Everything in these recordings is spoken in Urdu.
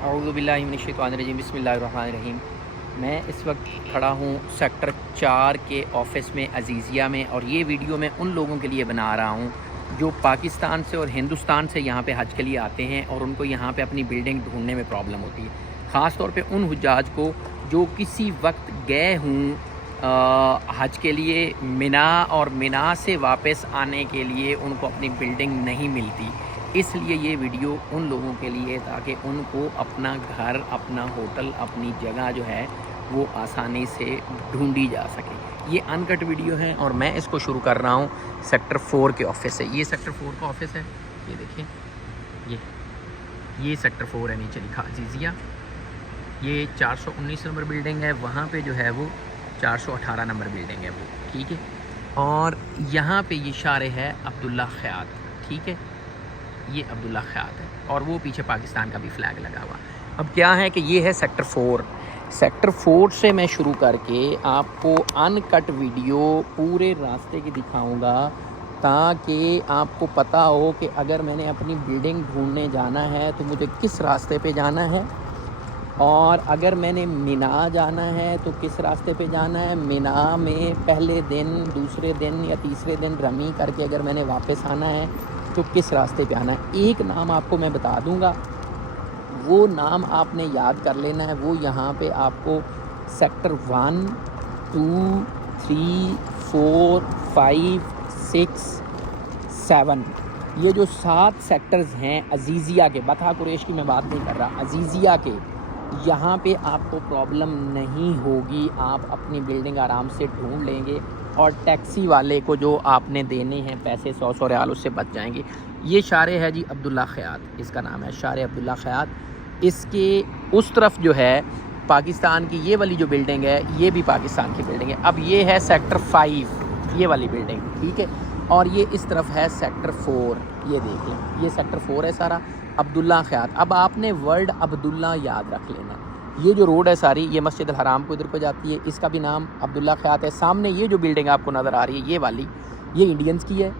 اعوذ باللہ من الشیطان الرجیم، بسم اللہ الرحمن الرحیم۔ میں اس وقت کھڑا ہوں سیکٹر 4 کے آفس میں عزیزیہ میں، اور یہ ویڈیو میں ان لوگوں کے لیے بنا رہا ہوں جو پاکستان سے اور ہندوستان سے یہاں پہ حج کے لیے آتے ہیں اور ان کو یہاں پہ اپنی بلڈنگ ڈھونڈنے میں پرابلم ہوتی ہے، خاص طور پہ ان حجاج کو جو کسی وقت گئے ہوں حج کے لیے منا، اور منا سے واپس آنے کے لیے ان کو اپنی بلڈنگ نہیں ملتی۔ اس لیے یہ ویڈیو ان لوگوں کے لیے تاکہ ان کو اپنا گھر، اپنا ہوٹل، اپنی جگہ جو ہے وہ آسانی سے ڈھونڈی جا سکے۔ یہ ان کٹ ویڈیو ہے اور میں اس کو شروع کر رہا ہوں سیکٹر 4 کے آفس سے۔ یہ سیکٹر 4 کا آفس ہے، یہ دیکھیں، یہ سیکٹر 4 ہے، نیچے لکھا عزیزیہ۔ یہ 419 نمبر بلڈنگ ہے، وہاں پہ جو ہے وہ 418 نمبر بلڈنگ ہے وہ، ٹھیک ہے۔ اور یہاں پہ یہ شارع ہے عبداللہ خیاط، ٹھیک ہے، یہ عبداللہ خیاط ہے، اور وہ پیچھے پاکستان کا بھی فلیگ لگا ہوا۔ اب کیا ہے کہ یہ ہے سیکٹر 4۔ سیکٹر 4 سے میں شروع کر کے آپ کو ان کٹ ویڈیو پورے راستے کی دکھاؤں گا تاکہ آپ کو پتہ ہو کہ اگر میں نے اپنی بلڈنگ ڈھونڈنے جانا ہے تو مجھے کس راستے پہ جانا ہے، اور اگر میں نے مینا جانا ہے تو کس راستے پہ جانا ہے۔ مینا میں پہلے دن، دوسرے دن یا تیسرے دن رمی کر کے اگر میں نے واپس آنا ہے تو کس راستے پہ آنا ہے۔ ایک نام آپ کو میں بتا دوں گا، وہ نام آپ نے یاد کر لینا ہے۔ وہ یہاں پہ آپ کو سیکٹر 1، 2، 3، 4، 5، 6، 7، یہ جو 7 سیکٹرز ہیں عزیزیہ کے، بطحہ قریش کی میں بات نہیں کر رہا، عزیزیہ کے، یہاں پہ آپ کو پرابلم نہیں ہوگی۔ آپ اپنی بلڈنگ آرام سے ڈھونڈ لیں گے، اور ٹیکسی والے کو جو آپ نے دینے ہیں پیسے 100 ریال، اس سے بچ جائیں گے۔ یہ شارع ہے جی عبداللہ خیاط، اس کا نام ہے شارع عبداللہ خیاط۔ اس کے اس طرف جو ہے پاکستان کی یہ والی جو بلڈنگ ہے، یہ بھی پاکستان کی بلڈنگ ہے۔ اب یہ ہے سیکٹر 5، یہ والی بلڈنگ، ٹھیک ہے، اور یہ اس طرف ہے سیکٹر 4، یہ دیکھ لیں، یہ سیکٹر 4 ہے سارا، عبداللہ خیاط۔ اب آپ نے ورڈ عبداللہ یاد رکھ لینا۔ یہ جو روڈ ہے ساری، یہ مسجد الحرام کو ادھر کو جاتی ہے، اس کا بھی نام عبداللہ خیاط ہے۔ سامنے یہ جو بلڈنگ آپ کو نظر آ رہی ہے، یہ والی، یہ انڈینز کی ہے،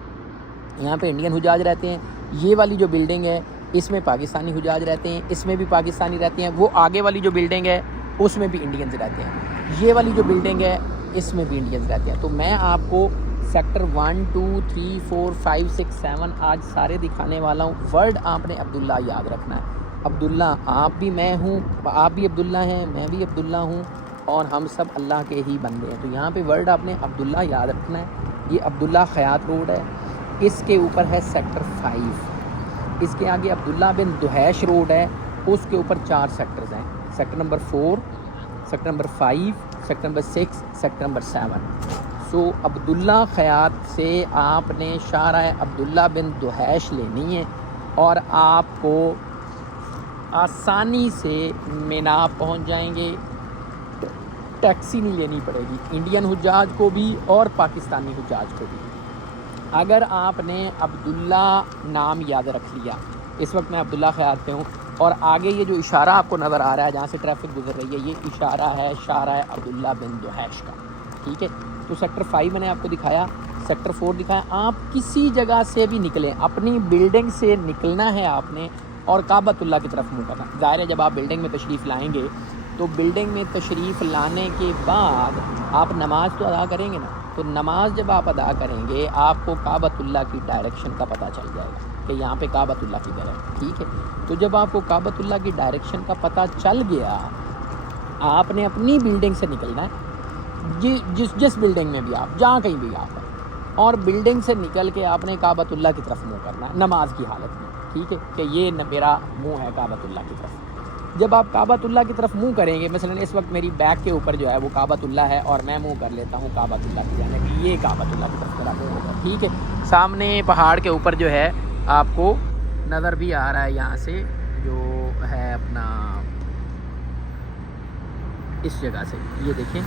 یہاں پہ انڈین حجاج رہتے ہیں۔ یہ والی جو بلڈنگ ہے اس میں پاکستانی حجاج رہتے ہیں، اس میں بھی پاکستانی رہتے ہیں۔ وہ آگے والی جو بلڈنگ ہے اس میں بھی انڈینز رہتے ہیں۔ یہ والی جو بلڈنگ ہے اس میں بھی انڈینز رہتے ہیں۔ تو میں آپ کو سیکٹر 1، 2، 3، 4، 5، 6، 7 آج سارے دکھانے والا ہوں۔ ورڈ آپ نے عبداللہ یاد رکھنا ہے۔ عبداللہ، آپ بھی میں ہوں، آپ بھی عبداللہ ہیں، میں بھی عبداللہ ہوں، اور ہم سب اللہ کے ہی بندے ہیں۔ تو یہاں پہ ورڈ آپ نے عبداللہ یاد رکھنا ہے۔ یہ عبداللہ خیاط روڈ ہے، اس کے اوپر ہے سیکٹر 5، اس کے آگے عبداللہ بن دہیش روڈ ہے، اس کے اوپر 4 سیکٹرز ہیں، sector number 4، sector number 5، sector number 6، sector number 7۔ سو عبداللہ خیاط سے آپ نے شارع عبداللہ بن دہیش لینی ہے، اور آپ کو آسانی سے مینا پہنچ جائیں گے، ٹیکسی نہیں لینی پڑے گی، انڈین حجاج کو بھی اور پاکستانی حجاج کو بھی۔ اگر آپ نے عبداللہ نام یاد رکھ لیا، اس وقت میں عبداللہ خیاط پہ ہوں، اور آگے یہ جو اشارہ آپ کو نظر آ رہا ہے جہاں سے ٹریفک گزر رہی ہے، یہ اشارہ ہے شارع عبداللہ بن دہیش کا، ٹھیک ہے۔ تو سیکٹر 5 میں نے آپ کو دکھایا، سیکٹر 4 دکھایا۔ آپ کسی جگہ سے بھی نکلیں، اپنی بلڈنگ سے نکلنا ہے آپ نے، اور کعبۃ اللہ کی طرف منہ کرنا۔ ظاہر ہے جب آپ بلڈنگ میں تشریف لائیں گے تو بلڈنگ میں تشریف لانے کے بعد آپ نماز تو ادا کریں گے نا، تو نماز جب آپ ادا کریں گے آپ کو کعبۃ اللہ کی ڈائریکشن کا پتہ چل جائے گا کہ یہاں پہ کعبۃ اللہ کی طرف، ٹھیک ہے۔ تو جب آپ کو کعبۃ اللہ کی ڈائریکشن کا پتہ چل گیا، آپ نے اپنی بلڈنگ سے نکلنا ہے، جس بلڈنگ میں بھی آپ، جہاں کہیں بھی آپ ہیں، اور بلڈنگ سے نکل کے آپ نے کعبۃ اللہ کی طرف منہ کرنا ہے نماز کی حالت میں، ٹھیک ہے، کہ یہ میرا منہ ہے کعبۃ اللہ کی طرف۔ جب آپ کعبۃ اللہ کی طرف منہ کریں گے، مثلا اس وقت میری بیک کے اوپر جو ہے وہ کعبۃ اللہ ہے، اور میں منہ کر لیتا ہوں کعبۃ اللہ کی جانب، یہ کعبۃ اللہ کی طرف میرا منہ ہوگا، ٹھیک ہے۔ سامنے پہاڑ کے اوپر جو ہے آپ کو نظر بھی آ رہا ہے، یہاں سے جو ہے اپنا اس جگہ سے، یہ دیکھیں،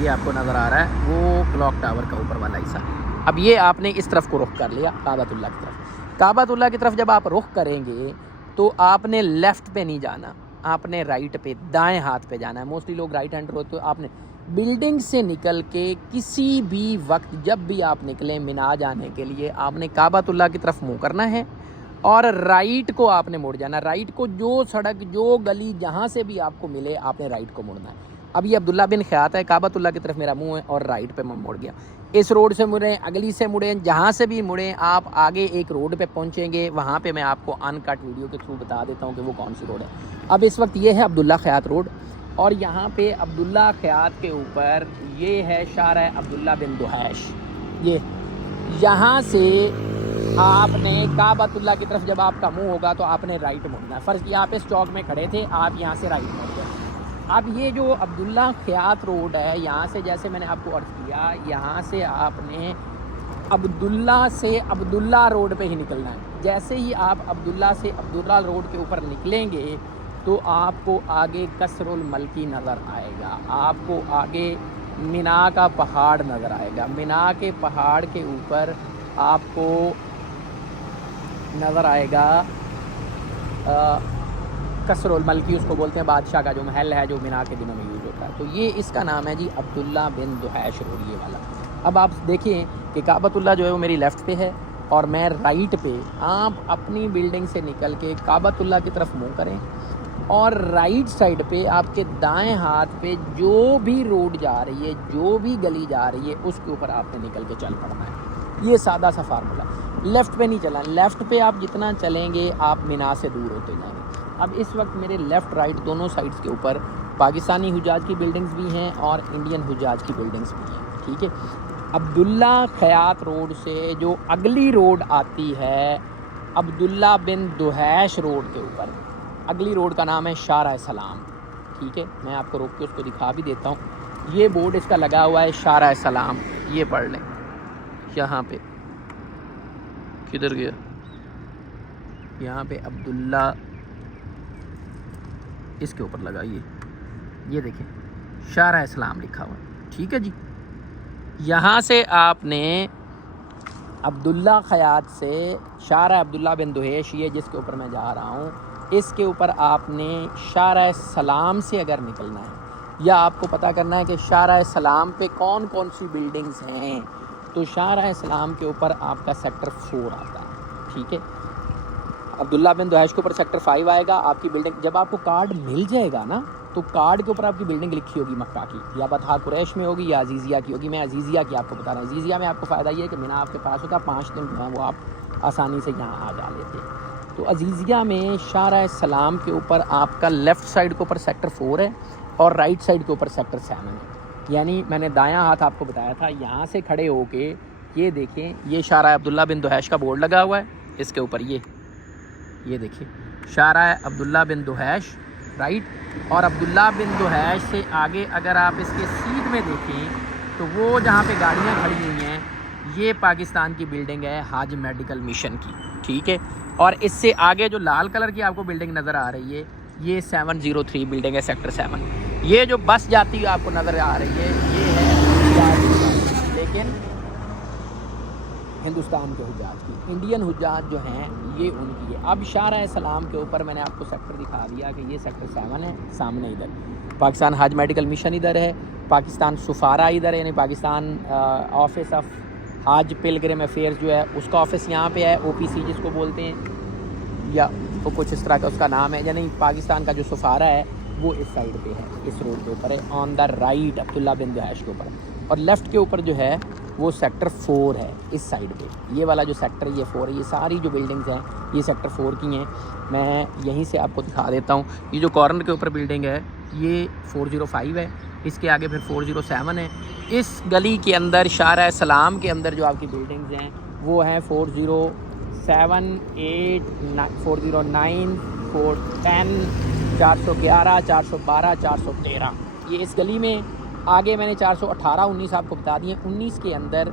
یہ آپ کو نظر آ رہا ہے وہ کلاک ٹاور کا اوپر والا حصہ۔ اب یہ آپ نے اس طرف کو رخ کر لیا کعبۃ اللہ کی طرف۔ کعبۃ اللہ کی طرف جب آپ رخ کریں گے تو آپ نے لیفٹ پہ نہیں جانا، آپ نے رائٹ پہ، دائیں ہاتھ پہ جانا ہے۔ موسٹلی لوگ رائٹ ہینڈر ہوتے ہیں۔ آپ نے بلڈنگ سے نکل کے کسی بھی وقت جب بھی آپ نکلیں مینا جانے کے لیے، آپ نے کعبۃ اللہ کی طرف منہ کرنا ہے، اور رائٹ کو آپ نے مڑ جانا. رائٹ کو جو سڑک جو گلی جہاں سے بھی آپ کو ملے آپ نے رائٹ کو مڑنا ہے. اب یہ عبداللہ بن خیاط ہے, کعبۃ اللہ کی طرف میرا منہ ہے اور رائٹ پہ میں مڑ گیا. اس روڈ سے مڑیں, اگلی سے مڑیں, جہاں سے بھی مڑیں آپ آگے ایک روڈ پہ پہنچیں گے, وہاں پہ میں آپ کو ان کٹ ویڈیو کے تھرو بتا دیتا ہوں کہ وہ کون سی روڈ ہے. اب اس وقت یہ ہے عبداللہ خیاط روڈ, اور یہاں پہ عبداللہ خیاط کے اوپر یہ ہے شارع عبداللہ بن دحیش. یہ یہاں سے آپ نے کعبۃ اللہ کی طرف جب آپ کا منہ ہوگا تو آپ نے رائٹ مڑنا ہے. فرض کیا آپ اس چوک میں کھڑے تھے, آپ یہاں سے رائٹ مڑ گئے. اب یہ جو عبداللہ خیاط روڈ ہے, یہاں سے جیسے میں نے آپ کو عرض کیا, یہاں سے آپ نے عبداللہ سے عبداللہ روڈ پہ ہی نکلنا ہے. جیسے ہی آپ عبداللہ سے عبداللہ روڈ کے اوپر نکلیں گے تو آپ کو آگے قصر الملکی نظر آئے گا, آپ کو آگے مینا کا پہاڑ نظر آئے گا. مینا کے پہاڑ کے اوپر آپ کو نظر آئے گا قصر الملکی, اس کو بولتے ہیں بادشاہ کا جو محل ہے جو مینا کے دنوں میں یوز ہوتا ہے. تو یہ اس کا نام ہے جی عبداللہ بن دحیش روڈ, یہ والا. اب آپ دیکھیں کہ کعبۃ اللہ جو ہے وہ میری لیفٹ پہ ہے اور میں رائٹ پہ. آپ اپنی بلڈنگ سے نکل کے کعبۃ اللہ کی طرف منہ کریں اور رائٹ سائڈ پہ آپ کے دائیں ہاتھ پہ جو بھی روڈ جا رہی ہے, جو بھی گلی جا رہی ہے, اس کے اوپر آپ نے نکل کے چل پڑنا ہے. یہ سادہ سا فارمولہ. لیفٹ پہ نہیں چلنا, لیفٹ پہ آپ جتنا چلیں گے آپ مینا سے دور ہوتے جائیں گے. اب اس وقت میرے لیفٹ رائٹ دونوں سائڈز کے اوپر پاکستانی حجاج کی بلڈنگز بھی ہیں اور انڈین حجاج کی بلڈنگز بھی ہیں. ٹھیک ہے. عبداللہ خیاط روڈ سے جو اگلی روڈ آتی ہے عبداللہ بن دحیش روڈ کے اوپر, اگلی روڈ کا نام ہے شارع سلام. ٹھیک ہے, میں آپ کو روک کے اس کو دکھا بھی دیتا ہوں. یہ بورڈ اس کا لگا ہوا ہے شارع سلام, یہ پڑھ لیں. یہاں پہ کدھر گیا, یہاں پہ عبداللہ اس کے اوپر لگا, یہ دیکھیں شارع اسلام لکھا ہوا ہے. ٹھیک ہے جی. یہاں سے آپ نے عبداللہ خیاط سے شارع عبداللہ بن دحیش, یہ جس کے اوپر میں جا رہا ہوں, اس کے اوپر آپ نے شارع سلام سے اگر نکلنا ہے یا آپ کو پتہ کرنا ہے کہ شارع سلام پہ کون کون سی بلڈنگز ہیں, تو شارع سلام کے اوپر آپ کا سیکٹر 4 آتا ہے. ٹھیک ہے. عبداللہ بن دحیش کے اوپر سیکٹر 5 آئے گا. آپ کی بلڈنگ جب آپ کو کارڈ مل جائے گا نا, تو کارڈ کے اوپر آپ کی بلڈنگ لکھی ہوگی مکہ کی, یا بطحا قریش میں ہوگی یا عزیزیہ کی ہوگی. میں عزیزیہ کی آپ کو بتا رہا ہوں. عزیزیہ میں آپ کو فائدہ یہ ہے کہ مینا آپ کے پاس ہوتا, 5 دن جو ہے وہ آپ آسانی سے یہاں آ جا لیتے. تو عزیزیہ میں شارع سلام کے اوپر آپ کا لیفٹ سائڈ کے اوپر سیکٹر 4 ہے اور رائٹ سائڈ کے اوپر سیکٹر 7 ہے. یعنی میں نے دایاں ہاتھ آپ کو بتایا تھا, یہاں سے کھڑے ہو کے یہ دیکھیں, یہ شارع عبداللہ بن دحیش کا بورڈ لگا ہوا ہے, اس کے اوپر یہ دیکھیں شارع عبداللہ بن دحیش رائٹ. اور عبداللہ بن دحیش سے آگے اگر آپ اس کے سیدھ میں دیکھیں تو وہ جہاں پہ گاڑیاں کھڑی ہوئی ہیں, یہ پاکستان کی بلڈنگ ہے حاج میڈیکل مشن کی. ٹھیک ہے. اور اس سے آگے جو لال کلر کی آپ کو بلڈنگ نظر آ رہی ہے, یہ 703 بلڈنگ ہے, سیکٹر 7. یہ جو بس جاتی ہے آپ کو نظر آ رہی ہے, یہ ہے لیکن ہندوستان کے حجاج کی. انڈین حجاج جو ہیں یہ ان کی ہے. اب شارع سلام کے اوپر میں نے آپ کو سیکٹر دکھا دیا کہ یہ سیکٹر 7 ہے. سامنے ادھر پاکستان حاج میڈیکل مشن ادھر ہے, پاکستان سفارہ ادھر ہے, یعنی Pakistan office of Haj pilgrim affairs جو ہے اس کا آفس یہاں پہ ہے, OPC جس کو بولتے ہیں, یا وہ کچھ اس طرح کا اس کا نام ہے. یعنی پاکستان کا جو سفارہ ہے وہ اس سائڈ پہ ہے, اس روڈ کے اوپر ہے, آن دا رائٹ عبداللہ بن دحیش کے اوپر. اور لیفٹ کے اوپر جو ہے وہ سیکٹر 4 ہے اس سائڈ پہ. یہ والا جو سیکٹر یہ 4 ہے, یہ ساری جو بلڈنگز ہیں یہ سیکٹر 4 کی ہیں. میں یہیں سے آپ کو دکھا دیتا ہوں. یہ جو کارنر کے اوپر بلڈنگ ہے یہ 405 ہے, اس کے آگے پھر 407 ہے. اس گلی کے اندر شارع سلام کے اندر جو آپ کی بلڈنگز ہیں وہ ہیں 407, 8, 409, 410, 411, 412, 413. یہ اس گلی میں. آگے میں نے 418, 19 آپ کو بتا دیے. 19 کے اندر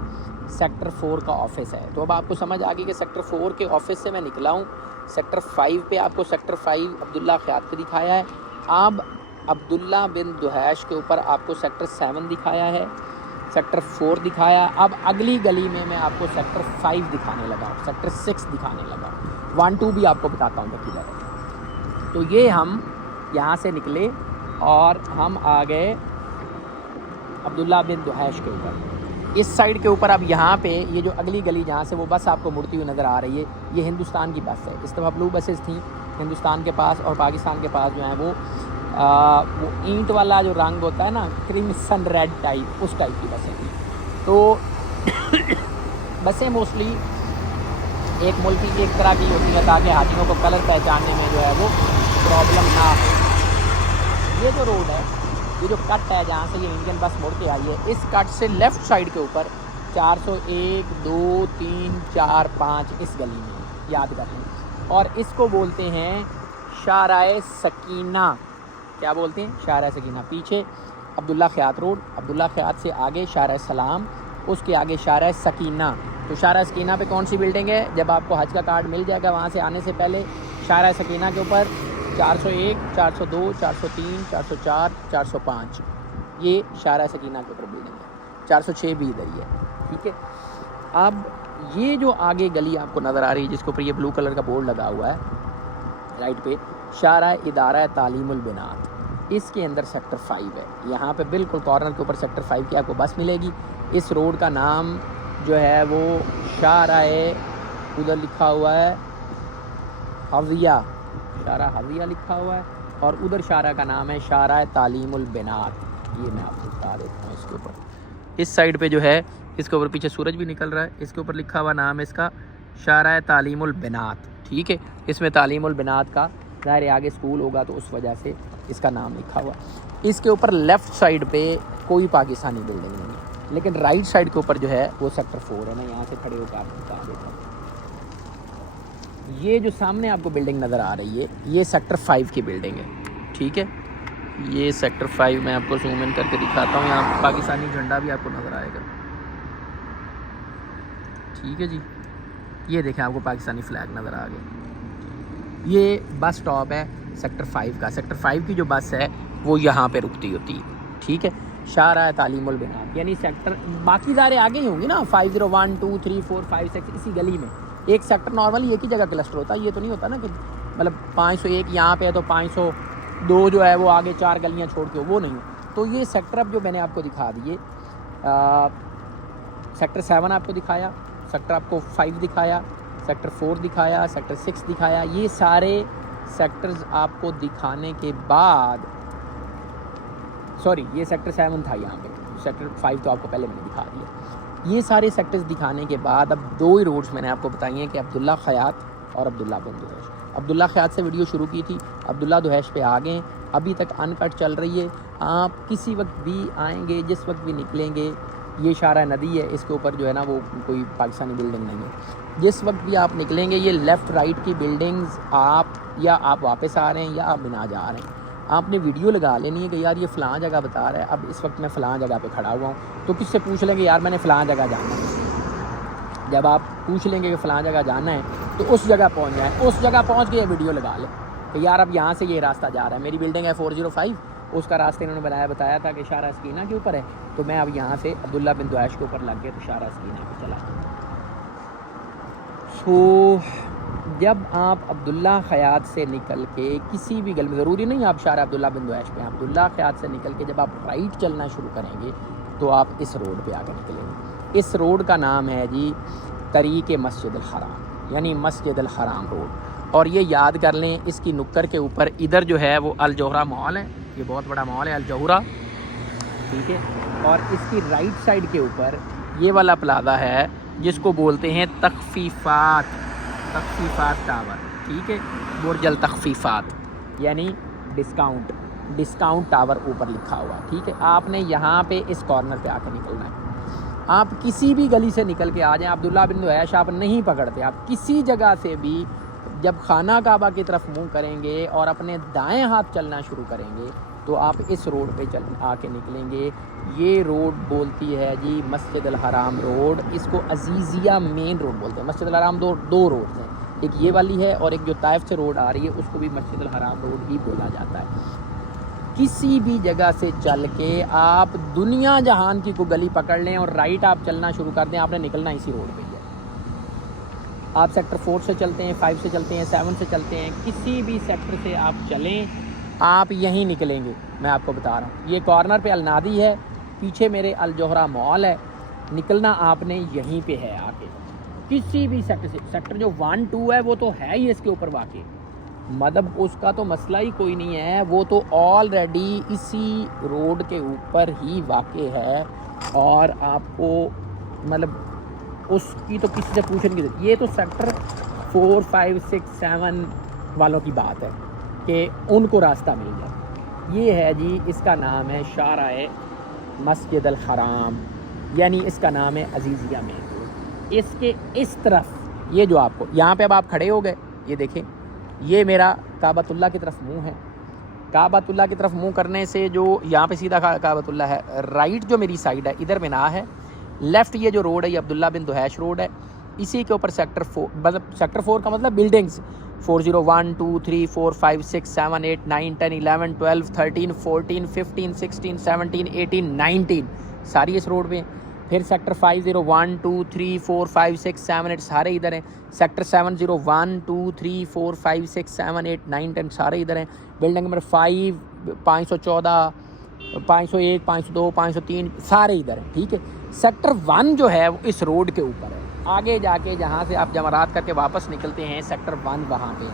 سیکٹر 4 کا آفس ہے. تو اب آپ کو سمجھ آ گئی کہ سیکٹر 4 کے آفس سے میں نکلا ہوں. سیکٹر 5 پہ آپ کو سیکٹر 5 عبداللہ خیاط پہ دکھایا ہے. اب عبداللہ بن دحیش کے اوپر آپ کو سیکٹر 7 دکھایا ہے, سیکٹر 4 دکھایا. اب اگلی گلی میں آپ کو سیکٹر 5 دکھانے لگا ہوں, سیکٹر 6 دکھانے لگا ہوں. 1, 2 بھی آپ کو بتاتا ہوں کہ کدھر ہے. تو یہ ہم یہاں سے نکلے اور ہم آ گئے عبداللہ بن دحیش کے اوپر. اس سائڈ کے اوپر اب یہاں پہ یہ جو اگلی گلی جہاں سے وہ بس آپ کو مڑتی ہوئی نظر آ رہی ہے، یہ ہندوستان کی بس ہے. اس دفعہ بلو بسز تھیں ہندوستان کے پاس، اور پاکستان کے پاس جو ہیں وہ اینٹ والا جو رنگ ہوتا ہے نا، کرمسن ریڈ ٹائپ، اس ٹائپ کی بسیں تھیں. تو بسیں موسٹلی ایک ملکی کی ایک طرح کی ہوتی ہیں تاکہ حاجیوں کو کلر پہچاننے میں جو ہے وہ پرابلم نہ ہو. یہ جو روڈ ہے، یہ جو کٹ ہے جہاں سے یہ انڈین بس مڑ کے آئی ہے، اس کٹ سے لیفٹ سائڈ کے اوپر 401 2 3 4 5 اس گلی میں یاد کر لیں. اور اس کو بولتے ہیں شارع سکینہ. کیا بولتے ہیں؟ شارع سکینہ. پیچھے عبداللہ خیاط روڈ، عبداللہ خیاط سے آگے شارع سلام، اس کے آگے شارع سکینہ. تو شارع سکینہ پہ کون سی بلڈنگ ہے؟ جب آپ کو حج کا کارڈ مل جائے گا وہاں سے آنے سے پہلے، شارع سکینہ کے اوپر 401 402 403 404 405 یہ شارع سکینہ کے اوپر بلڈنگ ہے. 406 بھی ادھر ہی ہے. ٹھیک ہے. اب یہ جو آگے گلی آپ کو نظر آ رہی ہے جس کے اوپر یہ بلو کلر کا بورڈ لگا ہوا ہے رائٹ پہ، شارع ادارہ تعلیم البنات، اس کے اندر سیکٹر 5 ہے. یہاں پہ بالکل کارنر کے اوپر سیکٹر 5 کی آپ کو بس ملے گی. اس روڈ کا نام جو ہے وہ شارع، ادھر لکھا ہوا ہے حویہ، شارع حویہ لکھا ہوا ہے، اور ادھر شارع کا نام ہے شارع تعلیم البنات. یہ میں آپ کو بتا دیتا ہوں. اس کے اوپر اس سائڈ پہ جو ہے اس کے اوپر پیچھے سورج بھی نکل رہا ہے، اس کے اوپر لکھا ہوا نام ہے اس کا شارع تعلیم البنات. ٹھیک ہے. اس میں تعلیم البنات کا ظاہر آگے اسکول ہوگا تو اس وجہ سے اس کا نام لکھا ہوا. اس کے اوپر لیفٹ سائڈ پہ کوئی پاکستانی بلڈنگ نہیں ہے، لیکن رائٹ سائڈ کے اوپر جو ہے وہ سیکٹر 4 ہے. میں یہاں سے کھڑے ہو کر آپ کو بتا دیتا ہوں. یہ جو سامنے آپ کو بلڈنگ نظر آ رہی ہے یہ سیکٹر 5 کی بلڈنگ ہے. ٹھیک ہے. یہ سیکٹر 5 میں آپ کو زوم ان کر کے دکھاتا ہوں. یہاں پاکستانی جھنڈا بھی آپ کو نظر آئے گا. ٹھیک ہے جی. یہ دیکھیں آپ کو پاکستانی فلیگ نظر آ گیا. یہ بس سٹاپ ہے سیکٹر 5 کا. سیکٹر 5 کی جو بس ہے وہ یہاں پہ رکتی ہوتی ہے. ٹھیک ہے. شارع تعلیم البنات یعنی سیکٹر باقی سارے آگے ہی ہوں گے نا، 501 2 3 4 5 6 اسی گلی میں. ایک سیکٹر نارملی ایک ہی جگہ کلسٹر ہوتا ہے. یہ تو نہیں ہوتا نا کہ مطلب 501 یہاں پہ ہے تو 502 جو ہے وہ آگے 4 گلیاں چھوڑ کے، وہ نہیں. تو یہ سیکٹر اب جو میں نے آپ کو دکھا دیے، سیکٹر 7 آپ کو دکھایا، سیکٹر آپ کو 5 دکھایا، سیکٹر 4 دکھایا، سیکٹر 6 دکھایا. یہ سارے سیکٹرز آپ کو دکھانے کے بعد، سوری یہ سیکٹر 7 تھا، یہاں پہ سیکٹر 5 تو آپ کو پہلے میں نے دکھا دیا. یہ سارے سیکٹرز دکھانے کے بعد اب 2 ہی روڈز میں نے آپ کو بتائی ہیں کہ عبداللہ خیاط اور عبداللہ بن دہیش. عبداللہ خیاط سے ویڈیو شروع کی تھی، عبداللہ دہیش پہ آ گئے. ابھی تک ان کٹ چل رہی ہے. آپ کسی وقت بھی آئیں گے، جس وقت بھی نکلیں گے، یہ شارع ندی ہے، اس کے اوپر جو ہے نا وہ کوئی پاکستانی بلڈنگ نہیں ہے. جس وقت بھی آپ نکلیں گے یہ لیفٹ رائٹ کی بلڈنگز آپ واپس آ رہے ہیں یا آپ بنا جا رہے ہیں، آپ نے ویڈیو لگا لینی ہے کہ یار یہ فلاں جگہ بتا رہا ہے، اب اس وقت میں فلاں جگہ پہ کھڑا ہوا ہوں. تو کس سے پوچھ لیں گے یار میں نے فلاں جگہ جانا ہے. جب آپ پوچھ لیں گے کہ فلاں جگہ جانا ہے تو اس جگہ پہنچ جائیں. اس جگہ پہنچ کے یہ ویڈیو لگا لیں کہ یار اب یہاں سے یہ راستہ جا رہا ہے. میری بلڈنگ ہے 405، اس کا راستہ انہوں نے بتایا تھا کہ شارع سکینہ کے اوپر ہے، تو میں اب یہاں سے عبداللہ بن دہیش کے اوپر لگ کے تو شارع سکینہ پہ چلا. سو جب آپ عبداللہ خیاط سے نکل کے کسی بھی گلی میں، ضروری نہیں آپ شارع عبداللہ بن دہیش پہ، عبداللہ خیاط سے نکل کے جب آپ رائٹ چلنا شروع کریں گے تو آپ اس روڈ پہ آ کے نکلیں گے. اس روڈ کا نام ہے جی طریق مسجد الحرام، یعنی مسجد الحرام روڈ. اور یہ یاد کر لیں اس کی نکر کے اوپر ادھر جو ہے وہ الجوہرہ مال ہے، یہ بہت بڑا مال ہے الجوہرہ. ٹھیک ہے. اور اس کی رائٹ سائڈ کے اوپر یہ والا پلازا ہے جس کو بولتے ہیں تخفیفات ٹاور. ٹھیک ہے. برج التخفیفات یعنی ڈسکاؤنٹ ٹاور اوپر لکھا ہوا. ٹھیک ہے. آپ نے یہاں پہ اس کارنر پہ آ کے نکلنا ہے. آپ کسی بھی گلی سے نکل کے آ جائیں، عبداللہ بن دہیش آپ نہیں پکڑتے. آپ کسی جگہ سے بھی جب خانہ کعبہ کی طرف منہ کریں گے اور اپنے دائیں ہاتھ چلنا شروع کریں گے تو آپ اس روڈ پہ آ کے نکلیں گے. یہ روڈ بولتی ہے جی مسجد الحرام روڈ. اس کو عزیزیہ مین روڈ بولتے ہیں. مسجد الحرام دو روڈ ہیں، ایک یہ والی ہے اور ایک جو طائف سے روڈ آ رہی ہے اس کو بھی مسجد الحرام روڈ ہی بولا جاتا ہے. کسی بھی جگہ سے چل کے آپ دنیا جہان کی کوئی گلی پکڑ لیں اور رائٹ آپ چلنا شروع کر دیں، آپ نے نکلنا اسی روڈ پہ ہی ہے. آپ سیکٹر 4 سے چلتے ہیں، 5 سے چلتے ہیں، 7 سے چلتے ہیں، کسی بھی سیکٹر سے آپ چلیں آپ یہیں نکلیں گے. میں آپ کو بتا رہا ہوں یہ کارنر پہ النادی ہے، پیچھے میرے الجوہرہ مال ہے. نکلنا آپ نے یہیں پہ ہے آ کے کسی بھی سیکٹر سے. سیکٹر جو 1 2 ہے وہ تو ہے ہی اس کے اوپر واقع, مطلب اس کا تو مسئلہ ہی کوئی نہیں ہے, وہ تو آلریڈی اسی روڈ کے اوپر ہی واقع ہے, اور آپ کو مطلب اس کی تو کسی سے پوچھنے کی ضرورت. یہ تو سیکٹر 4 5 6 7 والوں کی بات ہے کہ ان کو راستہ مل جائے. یہ ہے جی, اس کا نام ہے شارع مسجد الحرام, یعنی اس کا نام ہے عزیزیہ مین روڈ. اس کے اس طرف یہ جو آپ کو یہاں پہ اب آپ کھڑے ہو گئے, یہ دیکھیں یہ میرا کعبۃ اللہ کی طرف منہ ہے. کعبۃ اللہ کی طرف منہ کرنے سے جو یہاں پہ سیدھا کعبۃ اللہ ہے, رائٹ جو میری سائڈ ہے ادھر بنا ہے, لیفٹ یہ جو روڈ ہے یہ عبداللہ بن دہیش روڈ ہے. اسی کے اوپر سیکٹر 4, مطلب سیکٹر 4 کا مطلب بلڈنگز 40 1 2 3 4 5 6 7 8 9 10 11 12 13 14 15 16 17 18 19 ساری اس روڈ پہ ہیں. پھر سیکٹر 50 1 2 3 4 5 6 7 8 سارے ادھر ہیں. سیکٹر 70 1 2 3 4 5 6 7 8 9 10 سارے ادھر ہیں. بلڈنگ نمبر 5 514 501 502 503 سارے ادھر ہیں. ٹھیک ہے, سیکٹر 1 جو ہے وہ اس روڈ کے اوپر ہے. آگے جا کے جہاں سے آپ جمرات کر کے واپس نکلتے ہیں سیکٹر 1 وہاں پہ,